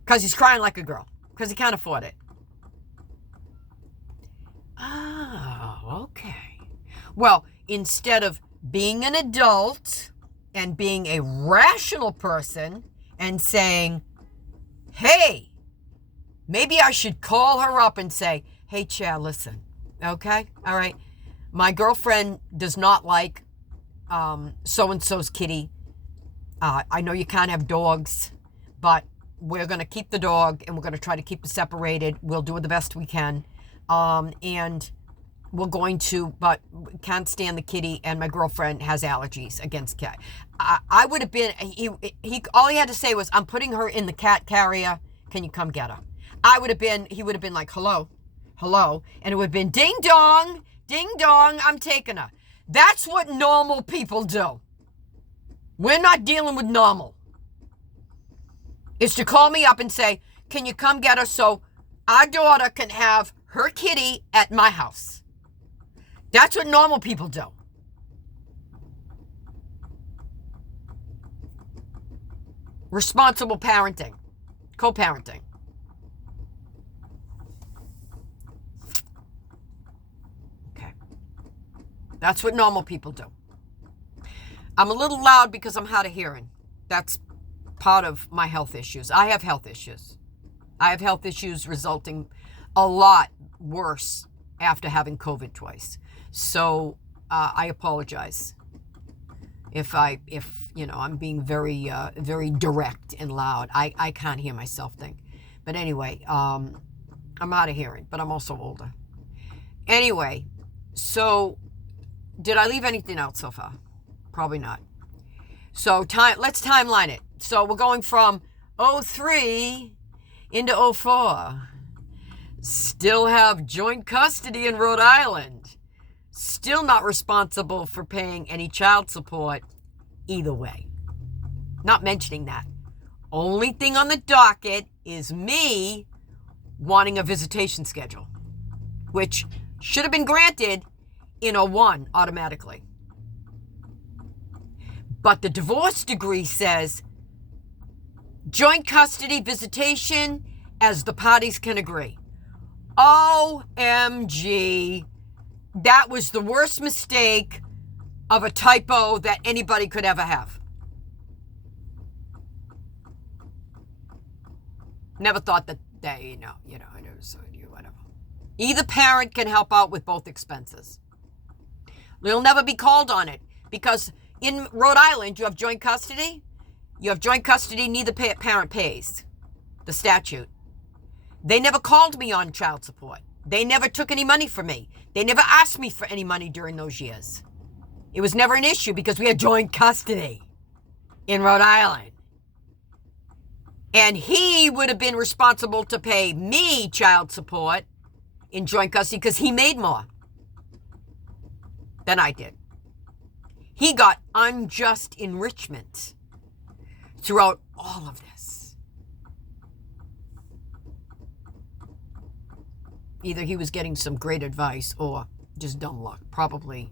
Because he's crying like a girl. Because he can't afford it. Oh, okay. Well, instead of being an adult and being a rational person and saying, hey, maybe I should call her up and say, hey, Chad, listen, okay? All right. My girlfriend does not like so-and-so's kitty. I know you can't have dogs, but we're going to keep the dog and we're going to try to keep it separated. We'll do the best we can. And we're going to, but can't stand the kitty, and my girlfriend has allergies against cat. I would have been, he all he had to say was, I'm putting her in the cat carrier. Can you come get her? He would have been like, hello, and it would have been ding dong, I'm taking her. That's what normal people do. We're not dealing with normal. Is to call me up and say, can you come get her so our daughter can have her kitty at my house? That's what normal people do. Responsible parenting, co-parenting. Okay. That's what normal people do. I'm a little loud because I'm hard of hearing. That's part of my health issues. I have health issues. I have health issues resulting a lot worse after having COVID twice. So I apologize if I'm being very direct and loud. I can't hear myself think. But anyway, I'm out of hearing, but I'm also older. Anyway, so did I leave anything out so far? Probably not. So let's timeline it. So we're going from 03 into 04. Still have joint custody in Rhode Island. Still not responsible for paying any child support either way. Not mentioning that. Only thing on the docket is me wanting a visitation schedule, which should have been granted in 01 automatically. But the divorce decree says joint custody visitation as the parties can agree. OMG. That was the worst mistake of a typo that anybody could ever have. Never thought that they, whatever. Either parent can help out with both expenses. You'll never be called on it because in Rhode Island, you have joint custody. You have joint custody, neither parent pays. The statute. They never called me on child support. They never took any money from me. They never asked me for any money during those years. It was never an issue because we had joint custody in Rhode Island. And he would have been responsible to pay me child support in joint custody because he made more than I did. He got unjust enrichment throughout all of this. Either he was getting some great advice or just dumb luck. Probably,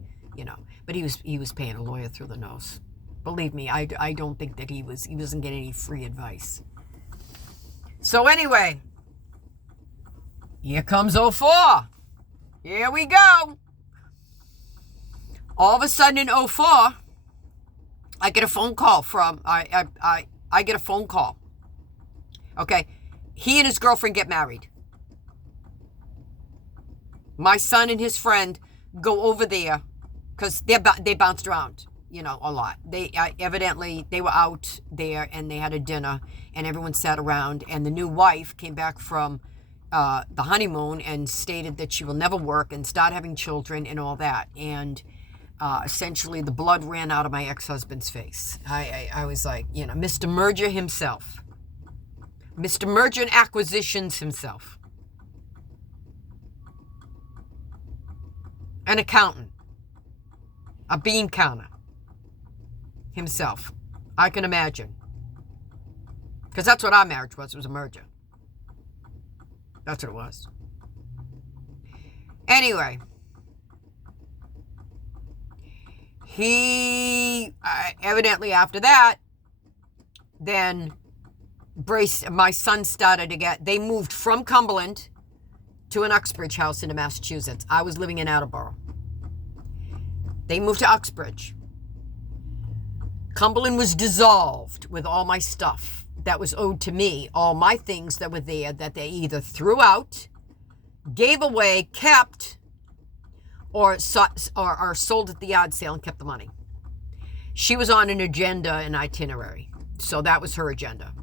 but he was paying a lawyer through the nose. Believe me, I don't think that he wasn't getting any free advice. So anyway, here comes 04. Here we go. All of a sudden in 04, I get a phone call from, I get a phone call. Okay. He and his girlfriend get married. My son and his friend go over there because they bounced around, a lot. They evidently, they were out there and they had a dinner and everyone sat around and the new wife came back from the honeymoon and stated that she will never work and start having children and all that. And essentially the blood ran out of my ex-husband's face. I was like, you know, Mr. Merger himself. Mr. Merger and Acquisitions himself. An accountant. A bean counter. Himself. I can imagine. Because that's what our marriage was. It was a merger. That's what it was. Anyway. He, evidently after that, then my son started to they moved from Cumberland to an Uxbridge house in Massachusetts. I was living in Attleboro. They moved to Uxbridge. Cumberland was dissolved with all my stuff that was owed to me, all my things that were there that they either threw out, gave away, kept, or sold at the yard sale and kept the money. She was on an agenda, an itinerary. So that was her agenda.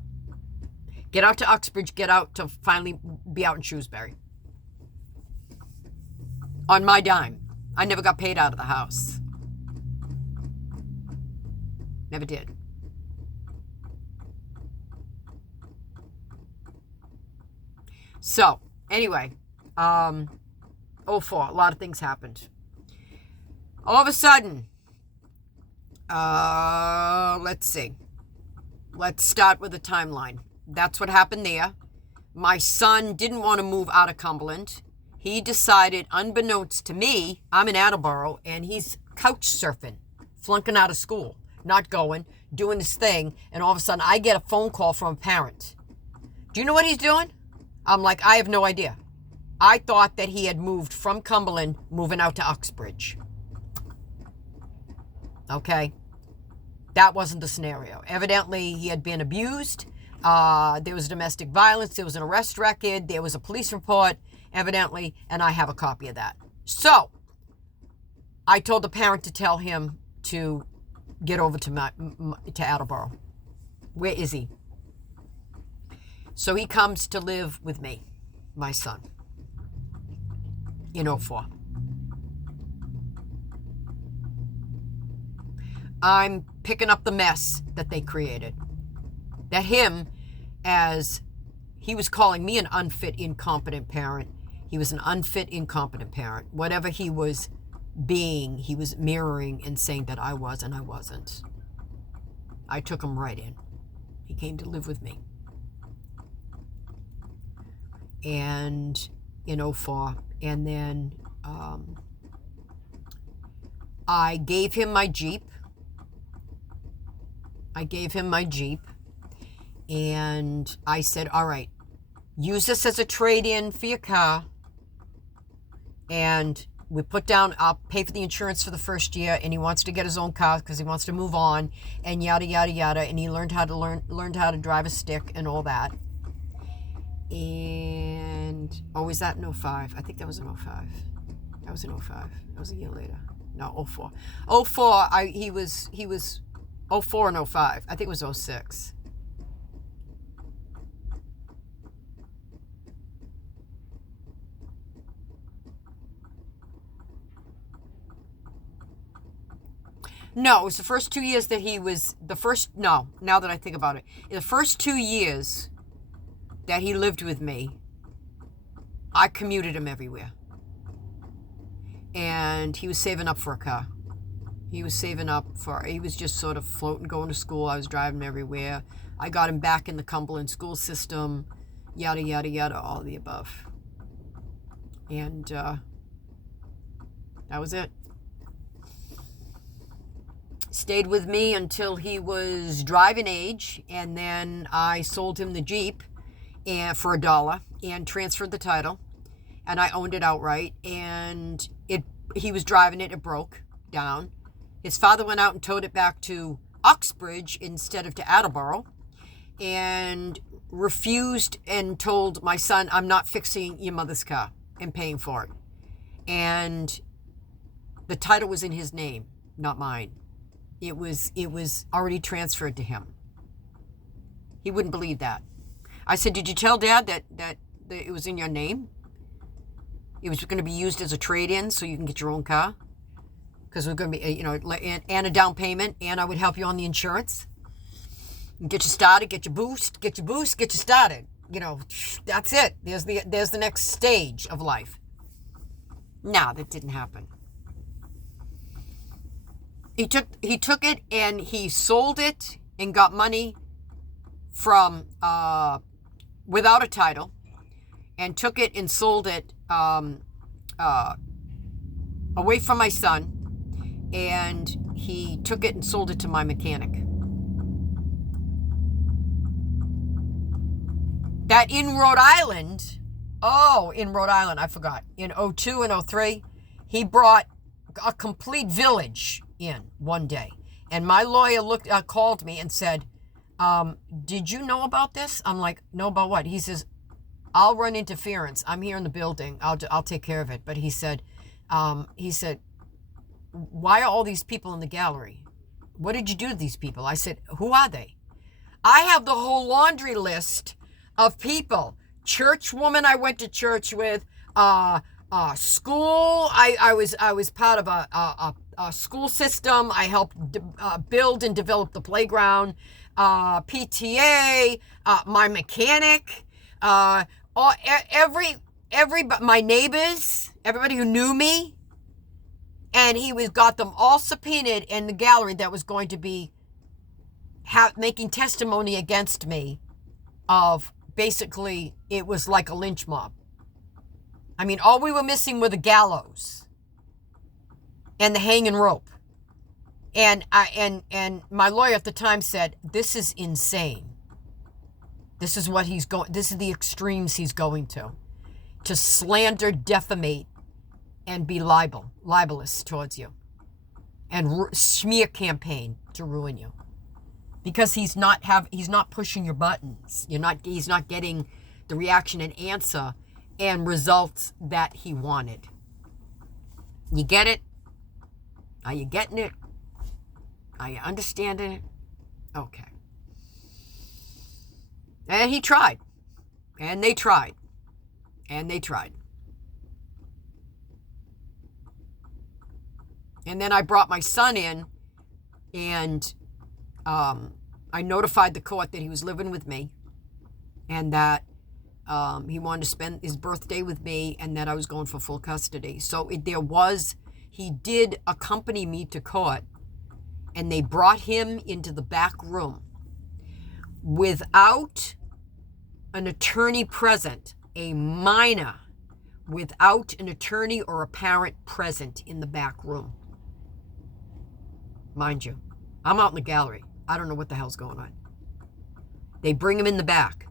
Get out to Uxbridge, get out to finally be out in Shrewsbury. On my dime. I never got paid out of the house. Never did. So, anyway, 04, a lot of things happened. All of a sudden, let's see. Let's start with the timeline. That's what happened there. My son didn't want to move out of Cumberland. He decided, unbeknownst to me, I'm in Attleboro, and he's couch surfing, flunking out of school, not going, doing this thing, and all of a sudden I get a phone call from a parent. Do you know what he's doing? I'm like, I have no idea. I thought that he had moved from Cumberland, moving out to Uxbridge. Okay? That wasn't the scenario. Evidently, he had been abused. There was domestic violence. There was an arrest record. There was a police report, evidently, and I have a copy of that. So, I told the parent to tell him to get over to Attleboro. Where is he? So he comes to live with me, my son, in 04. I'm picking up the mess that they created. That him, as he was calling me an unfit, incompetent parent. He was an unfit, incompetent parent. Whatever he was being, he was mirroring and saying that I was, and I wasn't. I took him right in. He came to live with me. And in 04, and then I gave him my Jeep. And I said, all right, use this as a trade-in for your car. And we put down, I'll pay for the insurance for the first year, and he wants to get his own car because he wants to move on, and yada, yada, yada. And he learned how to drive a stick and all that. And, was that in 05? I think that was in 05. That was in 05. That was a year later. No, 04. 04, he was 04 and 05. I think it was 06. No, it was the first 2 years that he was, now that I think about it, in the first 2 years that he lived with me, I commuted him everywhere. And he was saving up for a car. He was just sort of floating, going to school. I was driving him everywhere. I got him back in the Cumberland school system, yada, yada, yada, all of the above. And that was it. Stayed with me until he was driving age, and then I sold him the Jeep for $1 and transferred the title, and I owned it outright, and he was driving it, it broke down. His father went out and towed it back to Uxbridge instead of to Attleboro, and refused and told my son, I'm not fixing your mother's car and paying for it. And the title was in his name, not mine. It was already transferred to him. He wouldn't believe that. I said, did you tell Dad that it was in your name. It was going to be used as a trade-in so you can get your own car. Because it was going to be, and a down payment, and I would help you on the insurance. Get you started, get you started. That's it. There's the next stage of life. No, that didn't happen. He took it and he sold it and got money from without a title, and took it and sold it away from my son, and he took it and sold it to my mechanic. That in Rhode Island, I forgot, in 2002 and 2003, he brought a complete village in one day. And my lawyer called me and said, did you know about this? I'm like, no, about what? He says, I'll run interference. I'm here in the building. I'll take care of it. But he said, why are all these people in the gallery? What did you do to these people? I said, who are they? I have the whole laundry list of people. Church woman I went to church with, school. I was part of a school system. I helped build and develop the playground. PTA, my mechanic, my neighbors, everybody who knew me, and he got them all subpoenaed in the gallery that was going to be making testimony against me of basically it was like a lynch mob. I mean, all we were missing were the gallows and the hanging rope. And my lawyer at the time said, this is insane. This is the extremes he's going to slander, defamate, and be libelous towards you, and smear campaign to ruin you, because he's not pushing your buttons. He's not getting the reaction and answer and results that he wanted. You get it? Are you getting it? Are you understanding it? Okay. And he tried. And they tried. And they tried. And then I brought my son in, and I notified the court that he was living with me, and that he wanted to spend his birthday with me, and that I was going for full custody. So he did accompany me to court, and they brought him into the back room without an attorney present, a minor, without an attorney or a parent present in the back room. Mind you, I'm out in the gallery. I don't know what the hell's going on. They bring him in the back.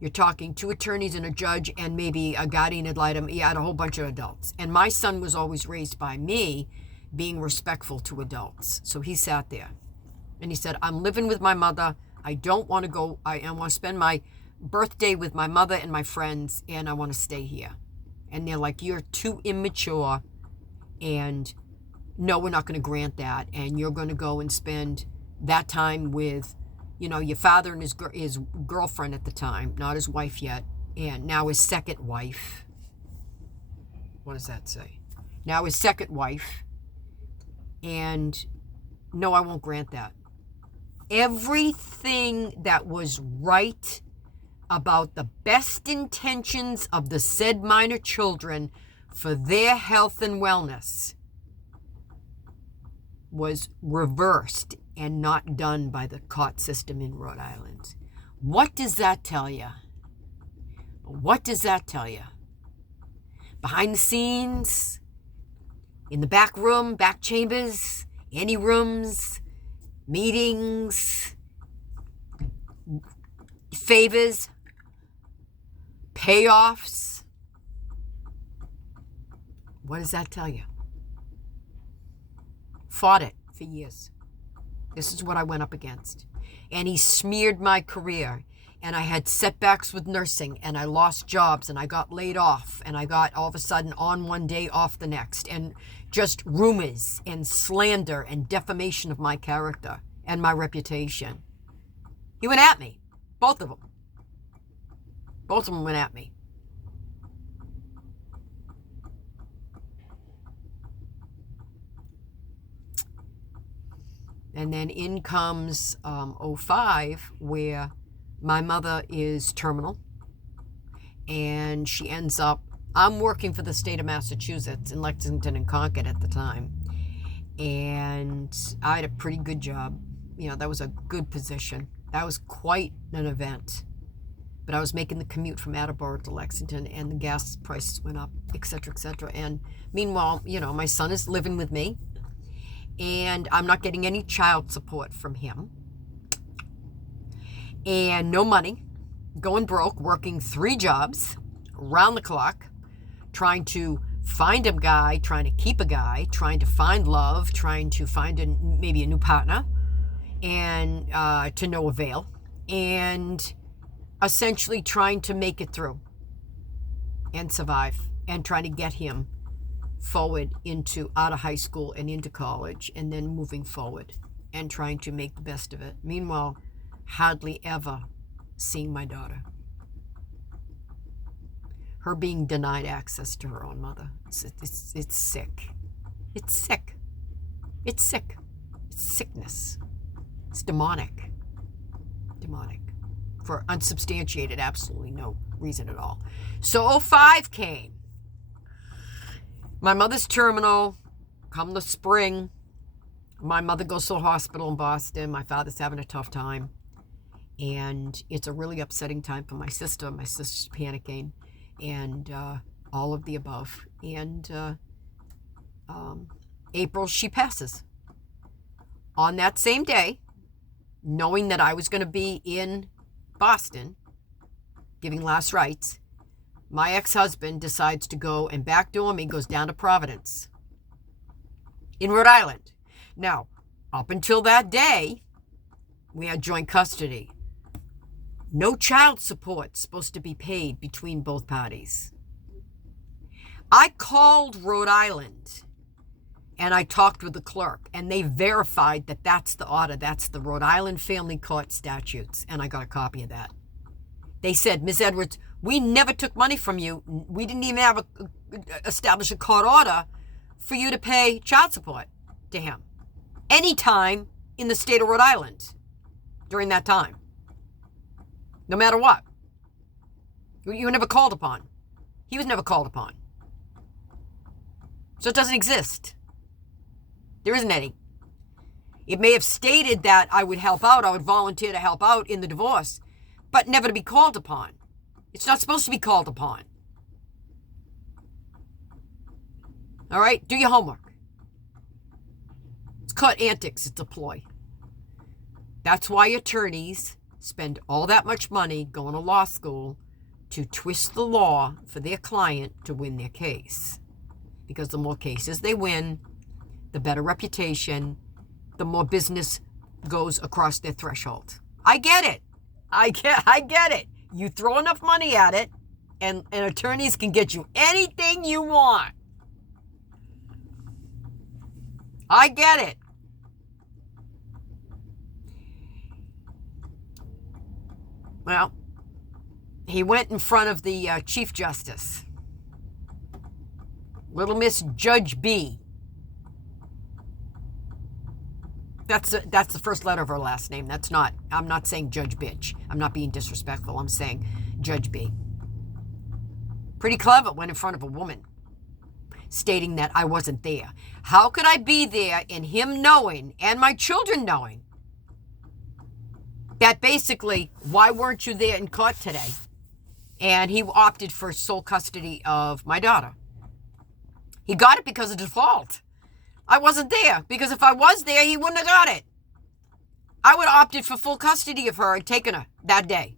You're talking 2 attorneys and a judge and maybe a guardian ad litem. You had a whole bunch of adults. And my son was always raised by me being respectful to adults. So he sat there and he said, I'm living with my mother. I don't want to go. I want to spend my birthday with my mother and my friends, and I want to stay here. And they're like, you're too immature, and no, we're not going to grant that. And you're going to go and spend that time with, your father and his girlfriend at the time, not his wife yet, and now his second wife. What does that say? Now his second wife. And no, I won't grant that. Everything that was right about the best intentions of the said minor children for their health and wellness was reversed and not done by the court system in Rhode Island. What does that tell you? What does that tell you? Behind the scenes, in the back room, back chambers, ante rooms, meetings, favors, payoffs. What does that tell you? Fought it for years. This is what I went up against. And he smeared my career. And I had setbacks with nursing, and I lost jobs, and I got laid off, and I got all of a sudden on one day, off the next, and just rumors and slander and defamation of my character and my reputation. He went at me. Both of them. Both of them went at me. And then in comes '05, where my mother is terminal, and she ends up, I'm working for the state of Massachusetts in Lexington and Concord at the time, and I had a pretty good job. That was a good position. That was quite an event. But I was making the commute from Attleboro to Lexington, and the gas prices went up, et cetera, et cetera. And meanwhile, my son is living with me, and I'm not getting any child support from him. And no money, going broke, working 3 jobs, around the clock, trying to find a guy, trying to keep a guy, trying to find love, trying to find maybe a new partner, and to no avail. And essentially trying to make it through and survive, and trying to get him forward out of high school and into college, and then moving forward and trying to make the best of it. Meanwhile, hardly ever seeing my daughter. Her being denied access to her own mother. It's sick. It's sick. It's sick. It's sickness. It's demonic. Demonic. For unsubstantiated, absolutely no reason at all. So '05 came. My mother's terminal. Come the spring, my mother goes to the hospital in Boston. My father's having a tough time. And it's a really upsetting time for my sister. My sister's panicking, and all of the above. And April, she passes. On that same day, knowing that I was going to be in Boston, giving last rites, my ex-husband decides to go and backdoor me, goes down to Providence in Rhode Island. Now, up until that day, we had joint custody. No child support supposed to be paid between both parties. I called Rhode Island and I talked with the clerk, and they verified that that's the order. That's the Rhode Island Family Court statutes, and I got a copy of that. They said, Ms. Edwards, we never took money from you. We didn't even establish a court order for you to pay child support to him anytime in the state of Rhode Island during that time. No matter what. You were never called upon. He was never called upon. So it doesn't exist. There isn't any. It may have stated that I would help out, I would volunteer to help out in the divorce, but never to be called upon. It's not supposed to be called upon. All right? Do your homework. It's called antics. It's a ploy. That's why attorneys spend all that much money going to law school to twist the law for their client to win their case. Because the more cases they win, the better reputation, the more business goes across their threshold. I get it. I get it. You throw enough money at it, and attorneys can get you anything you want. I get it. Well, he went in front of the Chief Justice, Little Miss Judge B. That's the first letter of her last name. I'm not saying Judge Bitch. I'm not being disrespectful. I'm saying Judge B. Pretty clever, went in front of a woman, stating that I wasn't there. How could I be there, and him knowing, and my children knowing, that basically, why weren't you there in court today? And he opted for sole custody of my daughter. He got it because of default. I wasn't there, because if I was there, he wouldn't have got it. I would have opted for full custody of her and taken her that day.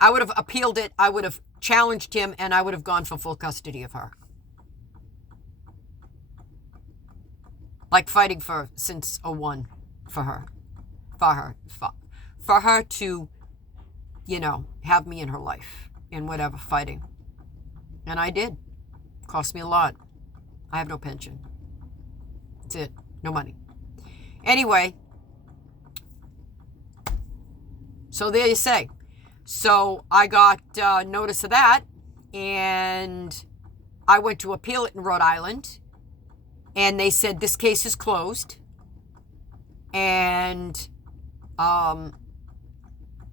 I would have appealed it, I would have challenged him, and I would have gone for full custody of her. Like fighting since '01 for her to, have me in her life and whatever, fighting. And I did. Cost me a lot. I have no pension. That's it. No money. Anyway, so there you say. So I got notice of that, and I went to appeal it in Rhode Island, and they said this case is closed. And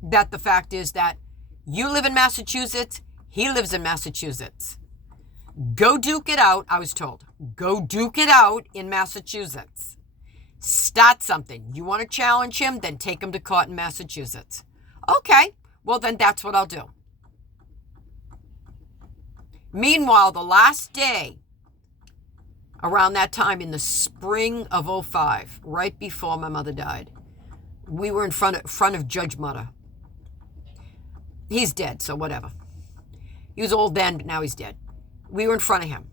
that the fact is that you live in Massachusetts, he lives in Massachusetts. Go duke it out, I was told. Go duke it out in Massachusetts. Start something. You want to challenge him? Then take him to court in Massachusetts. Okay, well then that's what I'll do. Meanwhile, the last day, around that time in the spring of 2005, right before my mother died, we were in front of Judge Mutter. He's dead, so whatever. He was old then, but now he's dead. We were in front of him.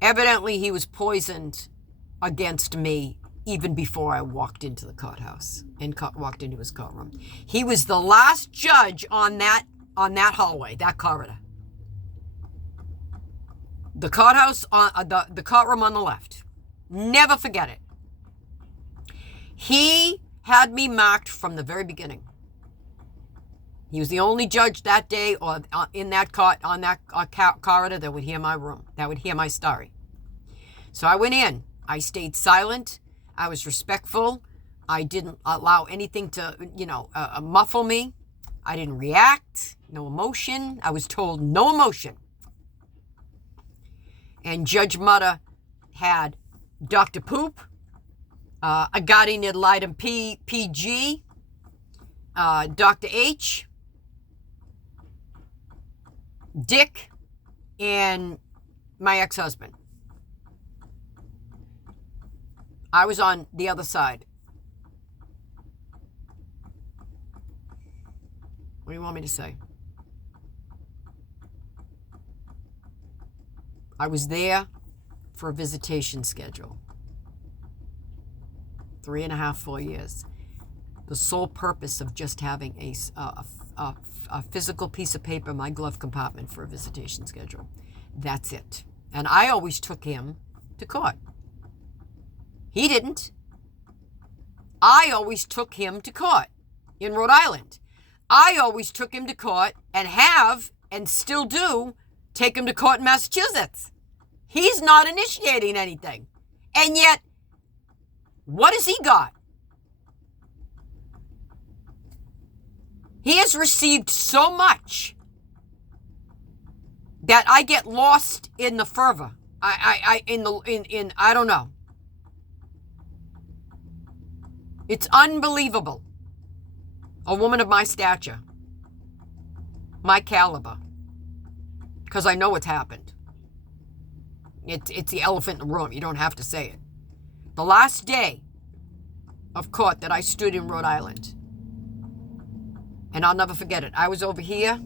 Evidently, he was poisoned against me even before I walked into the courthouse and walked into his courtroom. He was the last judge on that hallway, that corridor. The courthouse, the courtroom on the left. Never forget it. He had me marked from the very beginning. He was the only judge that day or in that corridor that would hear my room, that would hear my story. So I went in. I stayed silent. I was respectful. I didn't allow anything to, muffle me. I didn't react. No emotion. I was told no emotion. And Judge Mutter had Dr. Poop, Agadi Nidlidum PG, Dr. H, Dick, and my ex-husband. I was on the other side. What do you want me to say? I was there for a visitation schedule. 3.5, 4 years. The sole purpose of just having a physical piece of paper in my glove compartment for a visitation schedule. That's it. And I always took him to court. He didn't. I always took him to court in Rhode Island. I always took him to court and have, and still do, take him to court in Massachusetts. He's not initiating anything. And yet, what has he got? He has received so much that I get lost in the fervor. I don't know. It's unbelievable. A woman of my stature, my caliber, because I know what's happened. It's the elephant in the room. You don't have to say it. The last day of court that I stood in Rhode Island, and I'll never forget it. I was over here,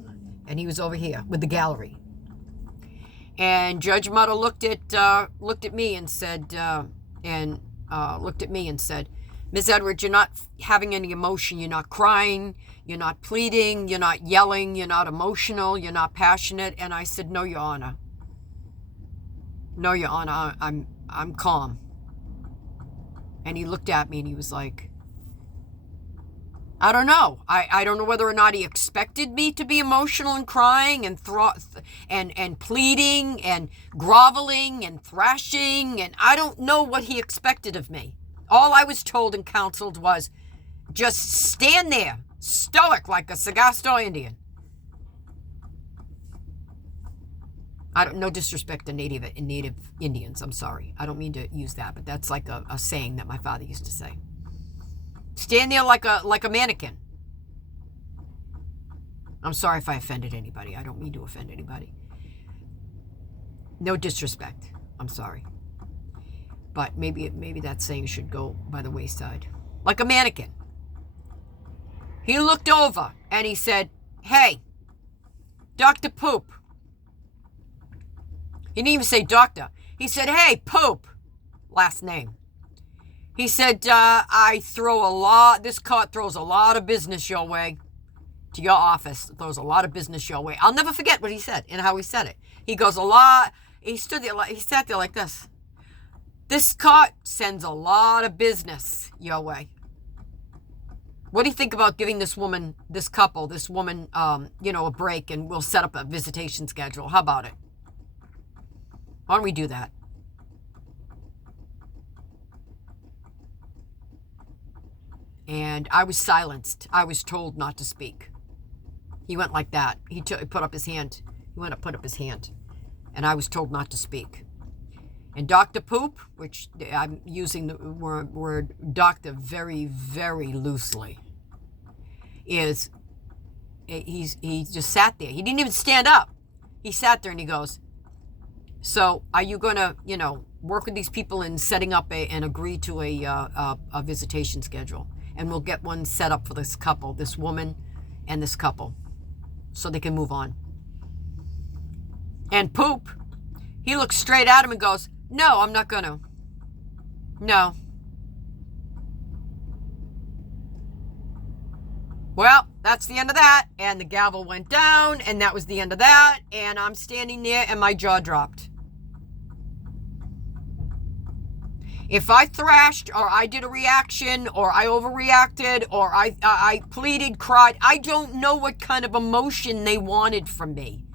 and he was over here with the gallery. And Judge Mutter looked at me and said, Ms. Edwards, you're not having any emotion. You're not crying. You're not pleading. You're not yelling. You're not emotional. You're not passionate. And I said, no, Your Honor. No, Your Honor. I'm calm. And he looked at me and he was like, I don't know. I don't know whether or not he expected me to be emotional and crying and pleading and groveling and thrashing. And I don't know what he expected of me. All I was told and counseled was just stand there, stoic like a Sagasto Indian. No disrespect to native Indians. I'm sorry. I don't mean to use that, but that's like a saying that my father used to say. Stand there like a mannequin. I'm sorry if I offended anybody. I don't mean to offend anybody. No disrespect. I'm sorry. But maybe that saying should go by the wayside. Like a mannequin. He looked over and he said, hey, Dr. Poop. He didn't even say doctor. He said, hey, Poop. Last name. He said, this court throws a lot of business your way. To your office, throws a lot of business your way. I'll never forget what he said and how he said it. He goes, he sat there like this. This court sends a lot of business your way. What do you think about giving this woman, a break, and we'll set up a visitation schedule? How about it? Why don't we do that? and I was silenced. I was told not to speak. He went like that. He put up his hand. He went up, put up his hand, and I was told not to speak. And Dr. Poop, which I'm using the word doctor very, very loosely, he just sat there. He didn't even stand up. He sat there and he goes, so are you going to, work with these people in setting up and agree to a visitation schedule? And we'll get one set up for this couple, this woman and this couple, so they can move on. And Poop, he looks straight at him and goes, no, I'm not going to. No. Well, that's the end of that. And the gavel went down, and that was the end of that. And I'm standing there, and my jaw dropped. If I thrashed, or I did a reaction, or I overreacted, or I pleaded, cried, I don't know what kind of emotion they wanted from me.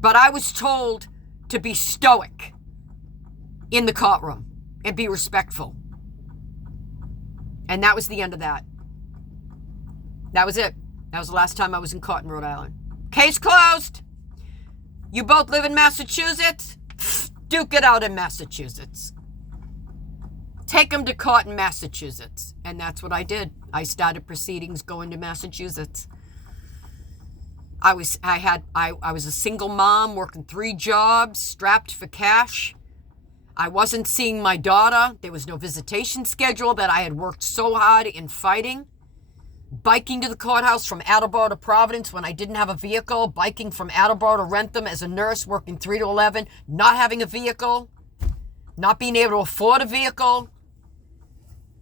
But I was told to be stoic in the courtroom and be respectful. And that was the end of that. That was it. That was the last time I was in court in Rhode Island. Case closed. You both live in Massachusetts? Duke it out in Massachusetts. Take them to court in Massachusetts. And that's what I did. I started proceedings going to Massachusetts. I was a single mom working 3 jobs, strapped for cash. I wasn't seeing my daughter. There was no visitation schedule that I had worked so hard in fighting. Biking to the courthouse from Attleboro to Providence when I didn't have a vehicle. Biking from Attleboro to Rentham as a nurse, working 3 to 11. Not having a vehicle. Not being able to afford a vehicle.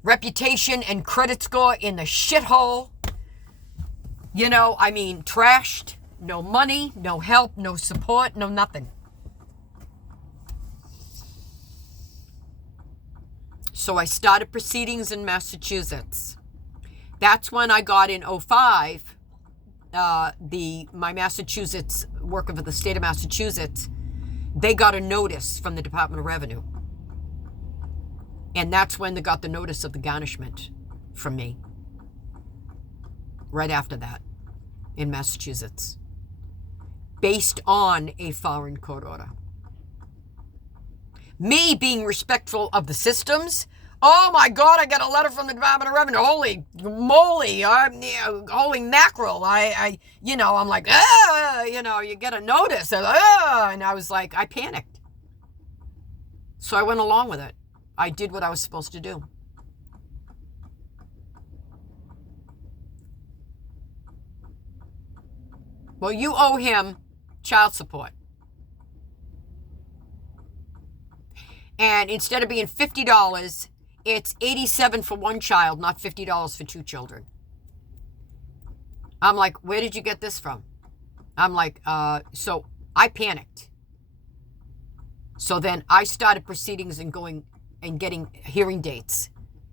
Reputation and credit score in the shithole. Trashed. No money, no help, no support, no nothing. So I started proceedings in Massachusetts. That's when I got in 2005, my Massachusetts worker for the state of Massachusetts, they got a notice from the Department of Revenue. And that's when they got the notice of the garnishment from me. Right after that, in Massachusetts. Based on a foreign court order. Me being respectful of the systems. Oh my God, I got a letter from the Department of Revenue. Holy moly, holy mackerel. I'm like, you get a notice. And I was like, I panicked. So I went along with it. I did what I was supposed to do. Well, you owe him child support. And instead of being $50, it's $87 for one child, not $50 for 2 children. I'm like, where did you get this from? I'm like, so I panicked. So then I started proceedings and going and getting hearing dates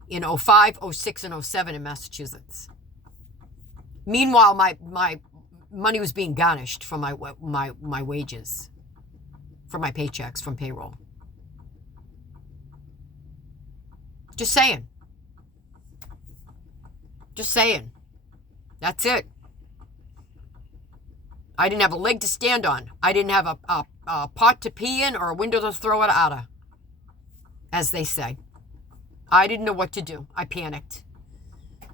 in 2005, 2006, and 2007 in Massachusetts. Meanwhile, my money was being garnished from my wages, from my paychecks, from payroll. Just saying. Just saying. That's it. I didn't have a leg to stand on. I didn't have a pot to pee in or a window to throw it out of, as they say. I didn't know what to do. I panicked.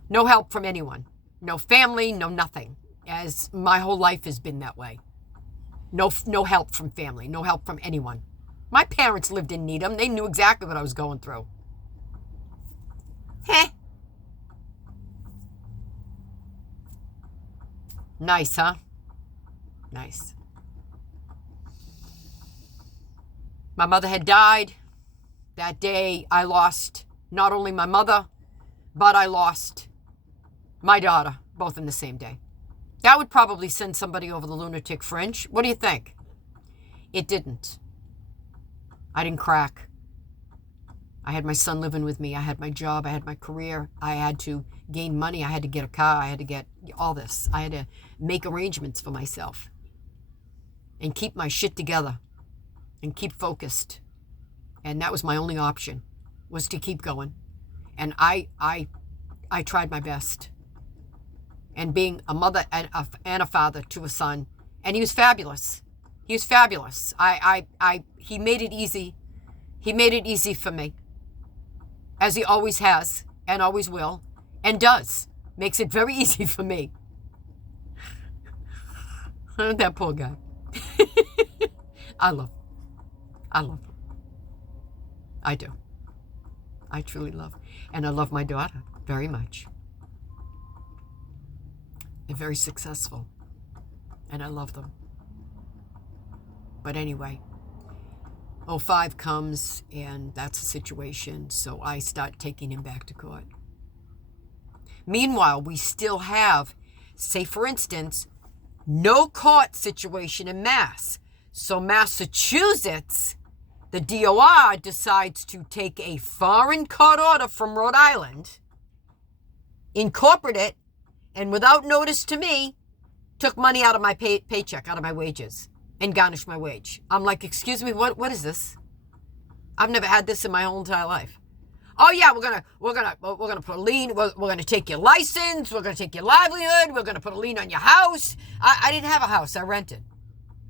No help from anyone. No family, no nothing. As my whole life has been that way. No help from family. No help from anyone. My parents lived in Needham. They knew exactly what I was going through. Heh. Nice, huh? Nice. My mother had died. That day, I lost not only my mother, but I lost my daughter, both in the same day. That would probably send somebody over the lunatic fringe. What do you think? It didn't. I didn't crack. I had my son living with me. I had my job. I had my career. I had to gain money. I had to get a car. I had to get all this. I had to make arrangements for myself and keep my shit together and keep focused. And that was my only option, was to keep going. And I I tried my best. And being a mother and a father to a son. And he was fabulous. He was fabulous. He made it easy. He made it easy for me. As he always has and always will and does. Makes it very easy for me. That poor guy. I love him. I do. I truly love. And I love my daughter very much. They're very successful. And I love them. But anyway, 05 comes and that's a situation. So I start taking him back to court. Meanwhile, we still have, say for instance, no court situation in Mass. So Massachusetts, the DOR decides to take a foreign court order from Rhode Island, incorporate it, and without notice to me, took money out of my paycheck, out of my wages, and garnished my wage. I'm like, excuse me, what is this? I've never had this in my whole entire life. Oh yeah, we're gonna put a lien. We're gonna take your license. We're gonna take your livelihood. We're gonna put a lien on your house. I didn't have a house. I rented.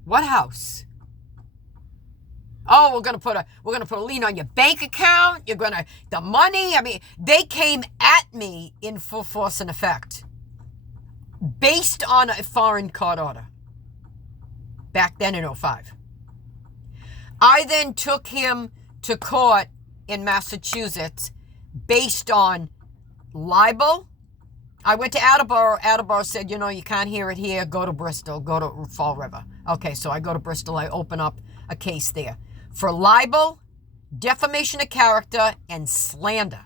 What house? Oh, we're gonna put a lien on your bank account. The money. I mean, they came at me in full force and effect, based on a foreign court order. Back then in 05. I then took him to court in Massachusetts based on libel. I went to Attleboro. Attleboro said, you can't hear it here. Go to Bristol. Go to Fall River. Okay, so I go to Bristol. I open up a case there for libel, defamation of character, and slander.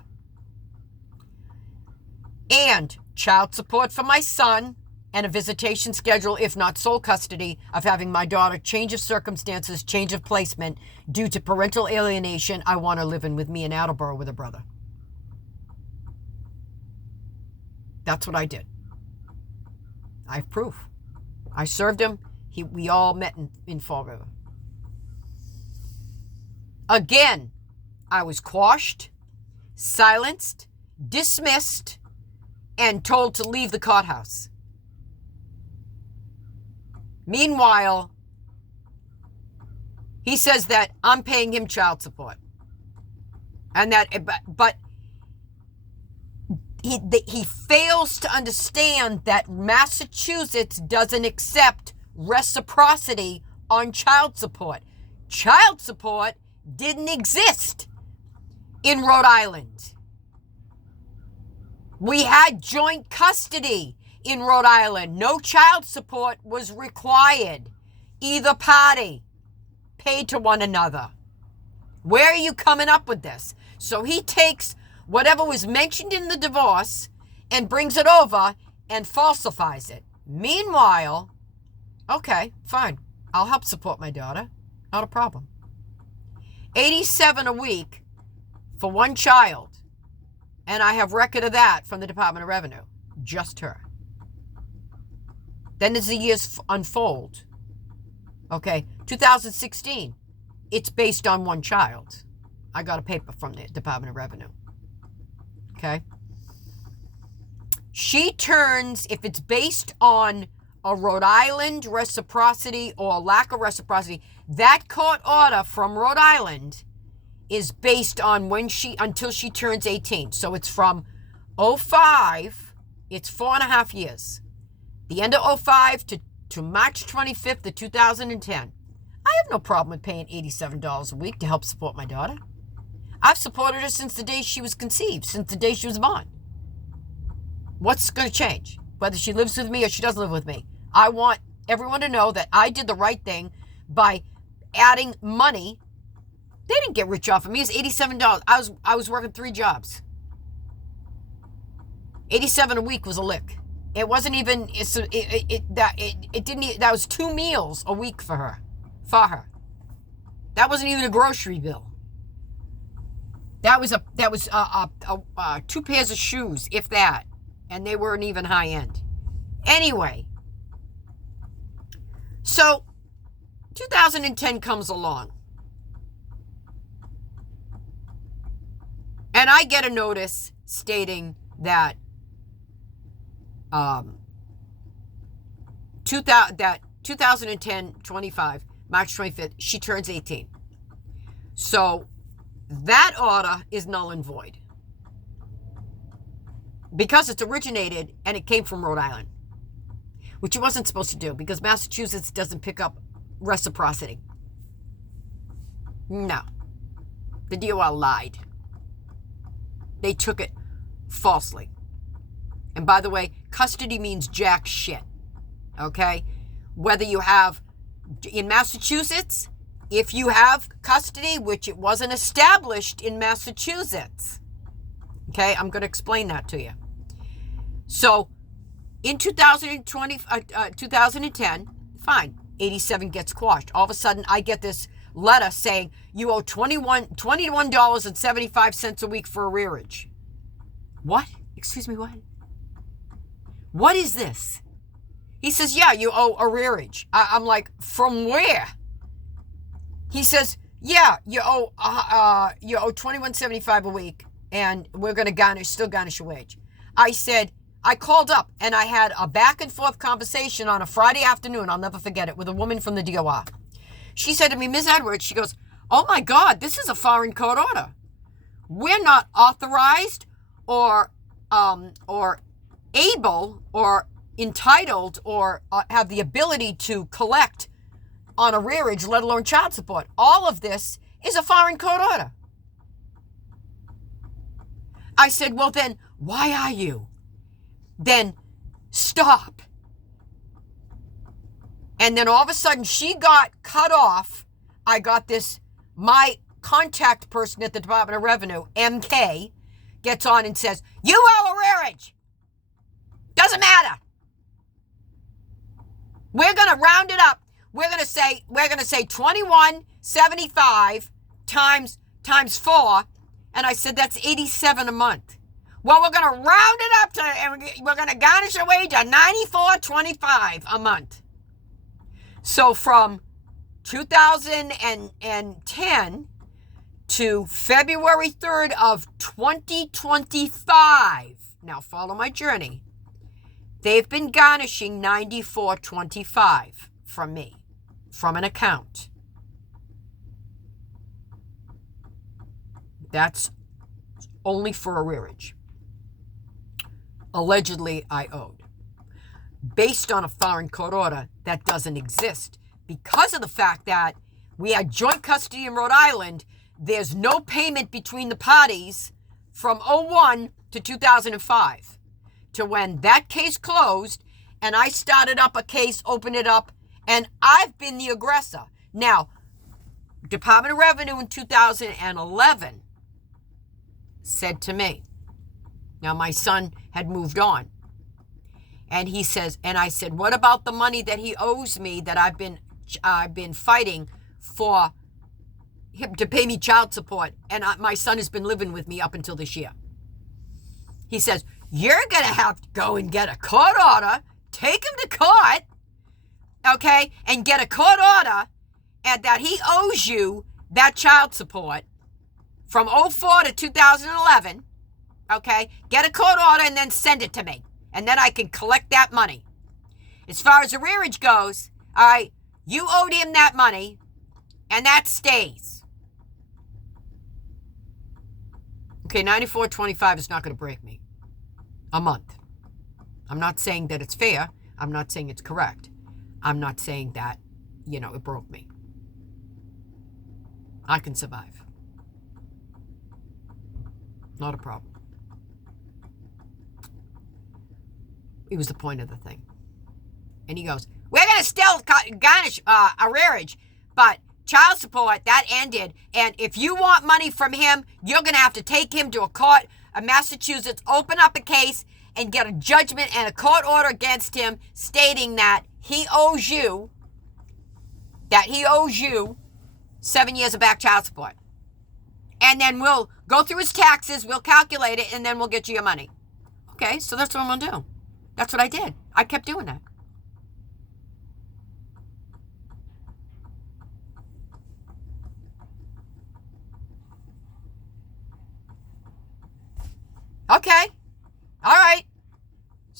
And child support for my son and a visitation schedule, if not sole custody, of having my daughter, change of circumstances, change of placement, due to parental alienation. I want her living with me in Attleboro with a brother. That's what I did. I have proof. I served him. We all met in Fall River. Again, I was quashed, silenced, dismissed, and told to leave the courthouse. Meanwhile, he says that I'm paying him child support. And but he fails to understand that Massachusetts doesn't accept reciprocity on child support. Child support didn't exist in Rhode Island. We had joint custody in Rhode Island. No child support was required. Either party paid to one another. Where are you coming up with this? So he takes whatever was mentioned in the divorce and brings it over and falsifies it. Meanwhile, okay, fine. I'll help support my daughter. Not a problem. $87 a week for one child. And I have record of that from the Department of Revenue. Just her. Then as the years unfold, okay, 2016, it's based on one child. I got a paper from the Department of Revenue. Okay? She turns, if it's based on a Rhode Island reciprocity or lack of reciprocity, that court order from Rhode Island is based on until she turns 18. So it's from 05, it's 4.5 years. The end of 05 to March 25th of 2010. I have no problem with paying $87 a week to help support my daughter. I've supported her since the day she was conceived, since the day she was born. What's going to change? Whether she lives with me or she doesn't live with me. I want everyone to know that I did the right thing by adding money. They didn't get rich off of me. It's $87. I was working 3 jobs. $87 a week was a lick. It wasn't even that was 2 meals a week for her. That wasn't even a grocery bill. That was 2 pairs of shoes, if that, and they weren't even high end. Anyway, so 2010 comes along, and I get a notice stating that 2010 25 March 25th, she turns 18. So that order is null and void because it's originated and it came from Rhode Island, which it wasn't supposed to do because Massachusetts doesn't pick up reciprocity. No. The DOR lied. They took it falsely. And by the way, custody means jack shit. Okay? Whether you have, in Massachusetts, if you have custody, which it wasn't established in Massachusetts. Okay? I'm going to explain that to you. So, in 2010, fine, 87 gets quashed. All of a sudden, I get this letter saying you owe $21.75 a week for arrearage. What? Excuse me, what? What is this? He says, yeah, you owe arrearage. I'm like, from where? He says, yeah, you owe $21.75 a week, and we're going to still garnish your wage. I said, I called up and I had a back and forth conversation on a Friday afternoon, I'll never forget it, with a woman from the DOR. She said to me, Ms. Edwards, she goes, oh my God, this is a foreign court order. We're not authorized or able or entitled or have the ability to collect on arrearage, let alone child support. All of this is a foreign court order. I said, well then, why are you? Then stop. And then all of a sudden she got cut off. I got my contact person at the Department of Revenue, MK, gets on and says, you owe arrearage. Doesn't matter. We're going to round it up. We're going to say 2175 times 4. And I said, that's 87 a month. Well, we're going to round it up and we're going to garnish your wage at $94.25 a month. So from 2010 to February 3rd of 2025, now follow my journey, they've been garnishing $94.25 from me, from an account. That's only for arrearage. Allegedly, I owed. Based on a foreign court order that doesn't exist. Because of the fact that we had joint custody in Rhode Island, there's no payment between the parties from 2001 to 2005 to when that case closed and I started up a case, opened it up, and I've been the aggressor. Now, Department of Revenue in 2011 said to me, now my son had moved on, and he says, and I said, what about the money that he owes me that I've been fighting for him to pay me child support, and my son has been living with me up until this year. He says, you're going to have to go and get a court order, take him to court, okay, and get a court order and that he owes you that child support from 2004 to 2011, okay, get a court order and then send it to me, and then I can collect that money. As far as arrearage goes, all right, you owed him that money, and that stays. Okay, $94.25 is not going to break me a month. I'm not saying that it's fair. I'm not saying it's correct. I'm not saying that, it broke me. I can survive. Not a problem. It was the point of the thing. And he goes, we're going to still garnish arrearage, but child support, that ended. And if you want money from him, you're going to have to take him to a court of Massachusetts, open up a case, and get a judgment and a court order against him stating that he owes you 7 years of back child support. And then we'll go through his taxes, we'll calculate it, and then we'll get you your money. Okay, so that's what I'm going to do. That's what I did. I kept doing that. Okay. All right.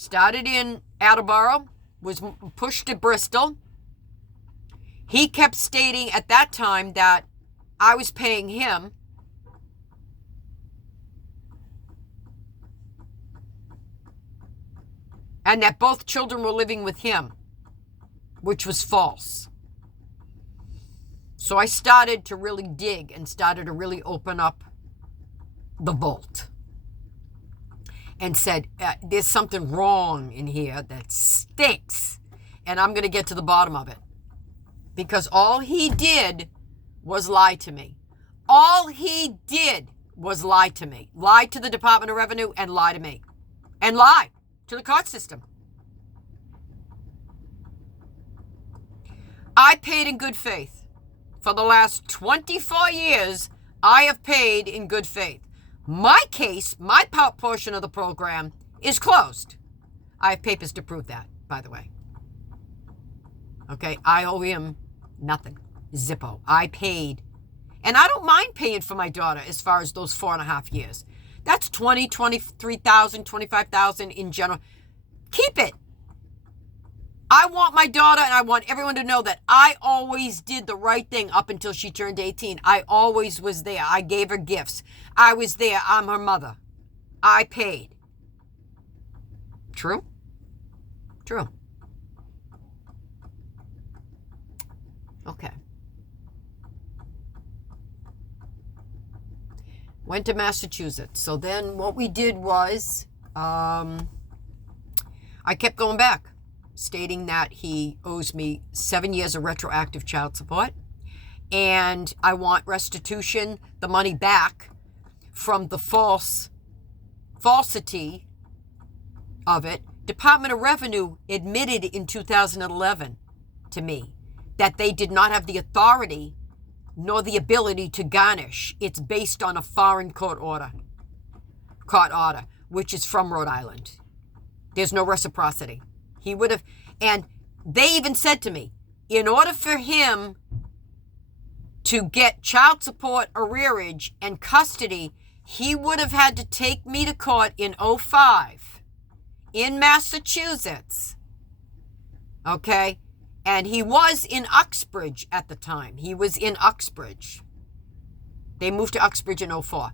started in Attleboro, was pushed to Bristol. He kept stating at that time that I was paying him. And that both children were living with him, which was false. So I started to really dig and started to really open up the vault and said, there's something wrong in here that stinks, and I'm going to get to the bottom of it. Because all he did was lie to me. All he did was lie to me. Lie to the Department of Revenue and lie to me. And lie to the court system. I paid in good faith. For the last 24 years, I have paid in good faith. My case, my portion of the program, is closed. I have papers to prove that, by the way. Okay, I owe him nothing. Zippo. I paid. And I don't mind paying for my daughter as far as those 4.5 years. That's $20,000, $23,000, $25,000 in general. Keep it. I want my daughter, and I want everyone to know that I always did the right thing up until she turned 18. I always was there. I gave her gifts. I was there. I'm her mother. I paid. True? True. Okay. Went to Massachusetts. So then what we did was, I kept going back, stating that he owes me 7 years of retroactive child support, and I want restitution, the money back from the falsity of it. Department of Revenue admitted in 2011 to me that they did not have the authority nor the ability to garnish. It's based on a foreign court order, which is from Rhode Island. There's no reciprocity. He would have, and they even said to me, in order for him to get child support, arrearage, and custody, he would have had to take me to court in 2005 in Massachusetts. Okay? And he was in Uxbridge at the time. He was in Uxbridge. They moved to Uxbridge in 2004.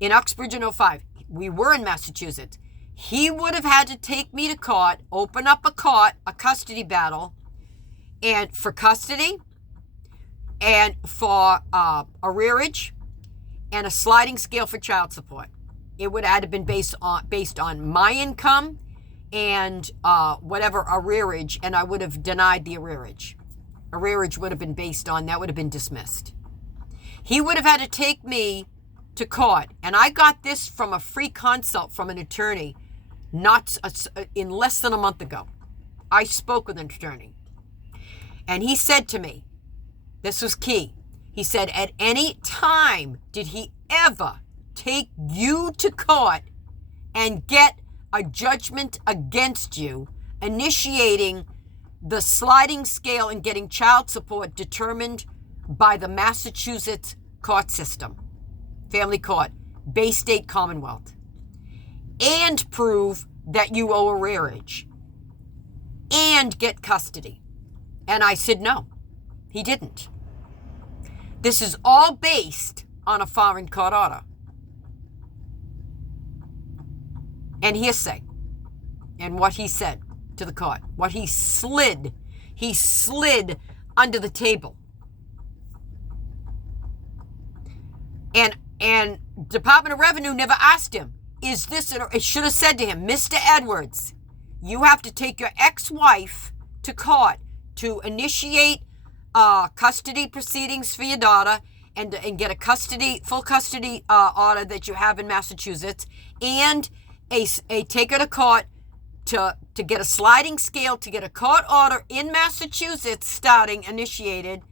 In Uxbridge in 2005, we were in Massachusetts. He would have had to take me to court, open up a custody battle, and for custody, and for arrearage, and a sliding scale for child support. It would have been based on my income and whatever arrearage, and I would have denied the arrearage. Arrearage would have been based on, that would have been dismissed. He would have had to take me to court, and I got this from a free consult from an attorney in less than a month ago. I spoke with an attorney, and he said to me, this was key, he said, at any time did he ever take you to court and get a judgment against you, initiating the sliding scale and getting child support determined by the Massachusetts court system, family court, Bay State Commonwealth, and prove that you owe arrearage and get custody? And I said, no, he didn't. This is all based on a foreign court order and hearsay, and what he said to the court, what he slid under the table. And Department of Revenue never asked him, is this, it should have said to him, Mr. Edwards, you have to take your ex-wife to court to initiate custody proceedings for your daughter and get a full custody order that you have in Massachusetts, and take her to court to get a sliding scale, to get a court order in Massachusetts initiated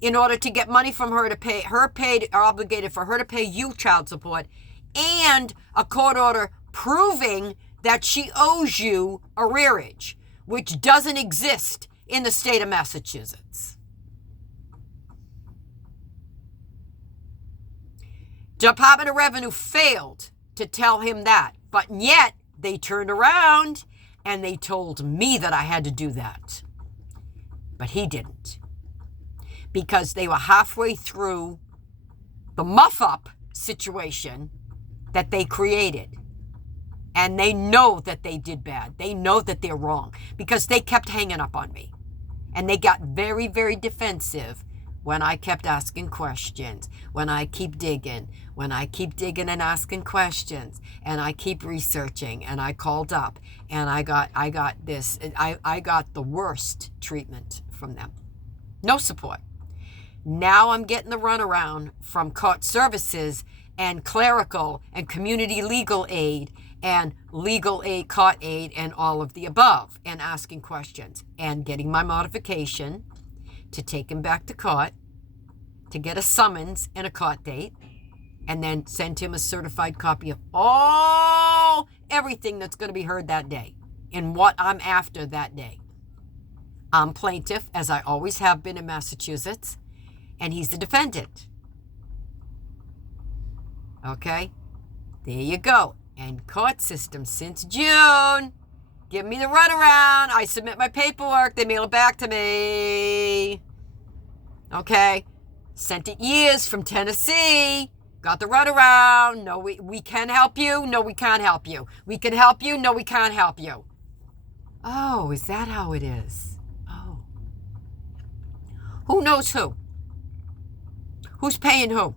in order to get money from her to pay her paid or obligated for her to pay you child support, and a court order proving that she owes you arrearage, which doesn't exist in the state of Massachusetts. Department of Revenue failed to tell him that, but yet they turned around and they told me that I had to do that. But he didn't. Because they were halfway through the muff-up situation that they created. And they know that they did bad. They know that they're wrong. Because they kept hanging up on me. And they got very, very defensive when I kept asking questions, when I keep digging and asking questions, and I keep researching, and I called up, and I got the worst treatment from them. No support. Now I'm getting the runaround from court services and clerical and community legal aid and legal aid, court aid, and all of the above, and asking questions and getting my modification to take him back to court, to get a summons and a court date, and then send him a certified copy of everything that's going to be heard that day and what I'm after that day. I'm plaintiff, as I always have been in Massachusetts, and he's the defendant. Okay? There you go. And court system since June. Give me the runaround. I submit my paperwork. They mail it back to me. Okay? Sent it years from Tennessee. Got the runaround. No, we can help you. No, we can't help you. We can help you. No, we can't help you. Oh, is that how it is? Oh. Who knows who? Who's paying who?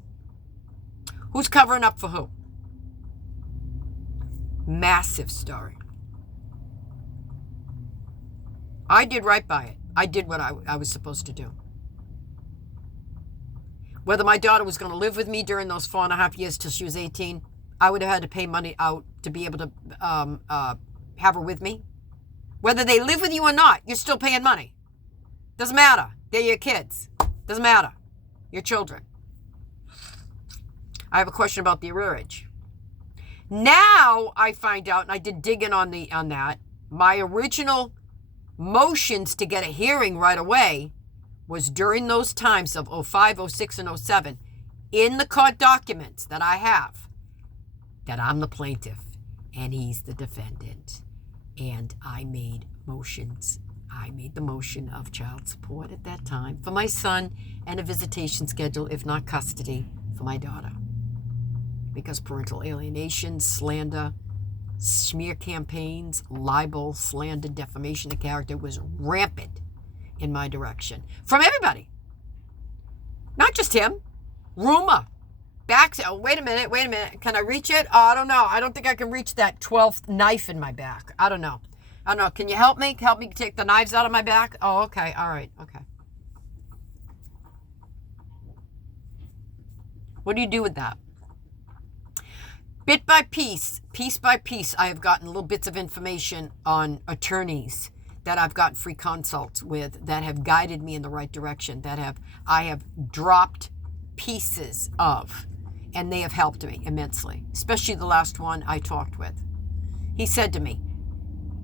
Who's covering up for who? Massive story. I did right by it. I did what I was supposed to do. Whether my daughter was going to live with me during those 4.5 years till she was 18, I would have had to pay money out to be able to have her with me. Whether they live with you or not, you're still paying money. Doesn't matter. They're your kids. Doesn't matter. Your children. I have a question about the arrearage. Now I find out, and I did digging on that, my original motions to get a hearing right away was during those times of 05, 06, and 07, in the court documents that I have, that I'm the plaintiff and he's the defendant. And I made motions. I made the motion of child support at that time for my son and a visitation schedule, if not custody, for my daughter. Because parental alienation, slander, smear campaigns, libel, slander, defamation of character was rampant in my direction. From everybody. Not just him. Rumor. Wait a minute. Can I reach it? Oh, I don't know. I don't think I can reach that 12th knife in my back. I don't know. Can you help me? Help me take the knives out of my back? Oh, okay. All right. Okay. What do you do with that? Bit by piece by piece, I have gotten little bits of information on attorneys that I've gotten free consults with that have guided me in the right direction, I have dropped pieces of, and they have helped me immensely, especially the last one I talked with. He said to me,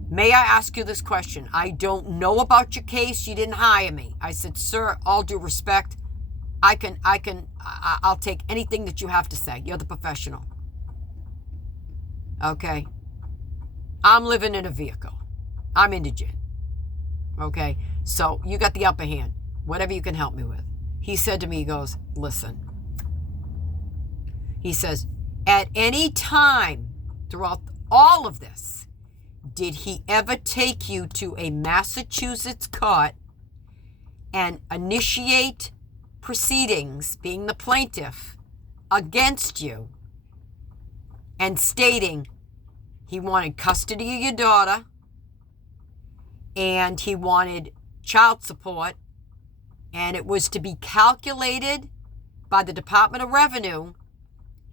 "May I ask you this question? I don't know about your case. You didn't hire me." I said, "Sir, all due respect, I'll take anything that you have to say. You're the professional. Okay? I'm living in a vehicle. I'm indigent. Okay? So you got the upper hand. Whatever you can help me with." He said to me, he goes, "Listen." He says, "At any time throughout all of this, did he ever take you to a Massachusetts court and initiate proceedings, being the plaintiff, against you, and stating he wanted custody of your daughter and he wanted child support, and it was to be calculated by the Department of Revenue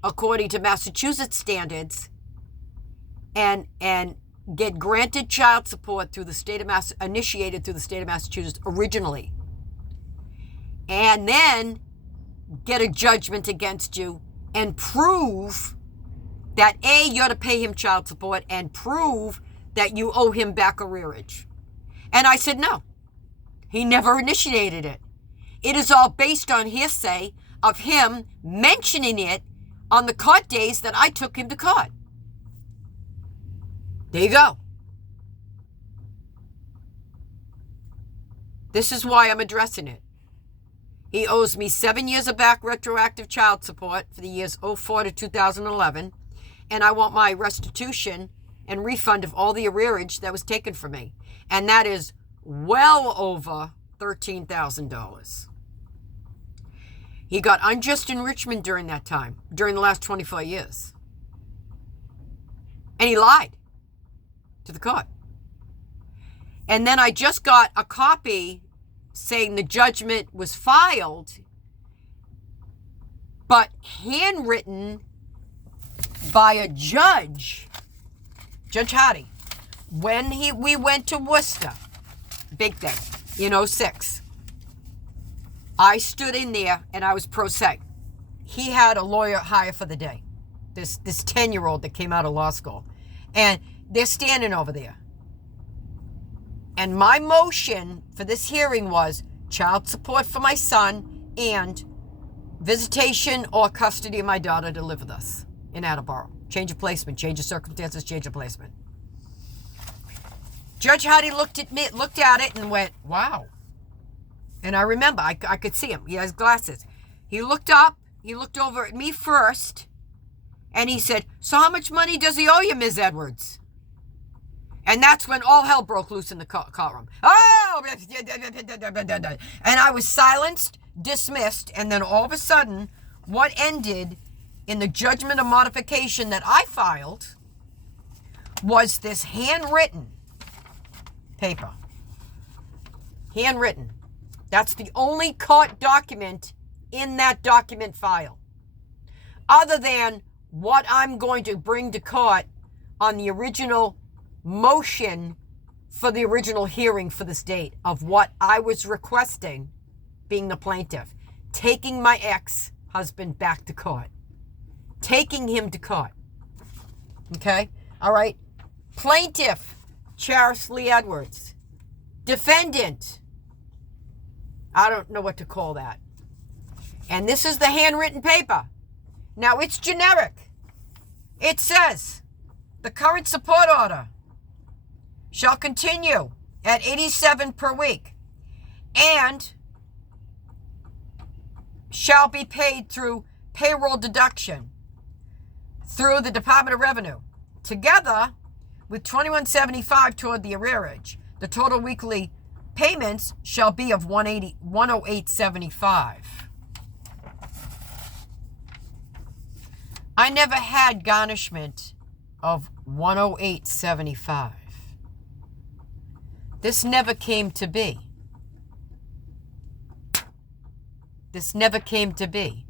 according to Massachusetts standards and get granted child support through the state of initiated through the state of Massachusetts originally, and then get a judgment against you and prove that A, you're to pay him child support, and prove that you owe him back arrearage?" And I said, no. He never initiated it. It is all based on hearsay of him mentioning it on the court days that I took him to court. There you go. This is why I'm addressing it. He owes me 7 years of back retroactive child support for the years 04 to 2011, and I want my restitution and refund of all the arrearage that was taken from me. And that is well over $13,000. He got unjust enrichment during that time, during the last 24 years. And he lied to the court. And then I just got a copy saying the judgment was filed, but handwritten by a judge, Judge Hardy, when we went to Worcester, big thing, in 06. I stood in there and I was pro se. He had a lawyer hire for the day, this 10-year-old that came out of law school. And they're standing over there. And my motion for this hearing was child support for my son and visitation or custody of my daughter to live with us in Attleboro. Change of placement, change of circumstances, change of placement. Judge Hardy looked at it and went, wow. And I remember, I could see him. He has glasses. He looked up, he looked over at me first, and he said, so how much money does he owe you, Ms. Edwards? And that's when all hell broke loose in the courtroom. Oh! And I was silenced, dismissed, and then all of a sudden, what ended in the judgment of modification that I filed was this handwritten paper. Handwritten. That's the only court document in that document file. Other than what I'm going to bring to court on the original motion for the original hearing for this date of what I was requesting, being the plaintiff, taking my ex-husband back to court. Taking him to court. Okay? All right? Plaintiff, Charis Lee Edwards. Defendant, I don't know what to call that. And this is the handwritten paper. Now, it's generic. It says, the current support order shall continue at $87 per week and shall be paid through payroll deduction through the Department of Revenue, together with $21.75 toward the arrearage. The total weekly payments shall be of $108.75. I never had garnishment of $108.75. This never came to be. This never came to be.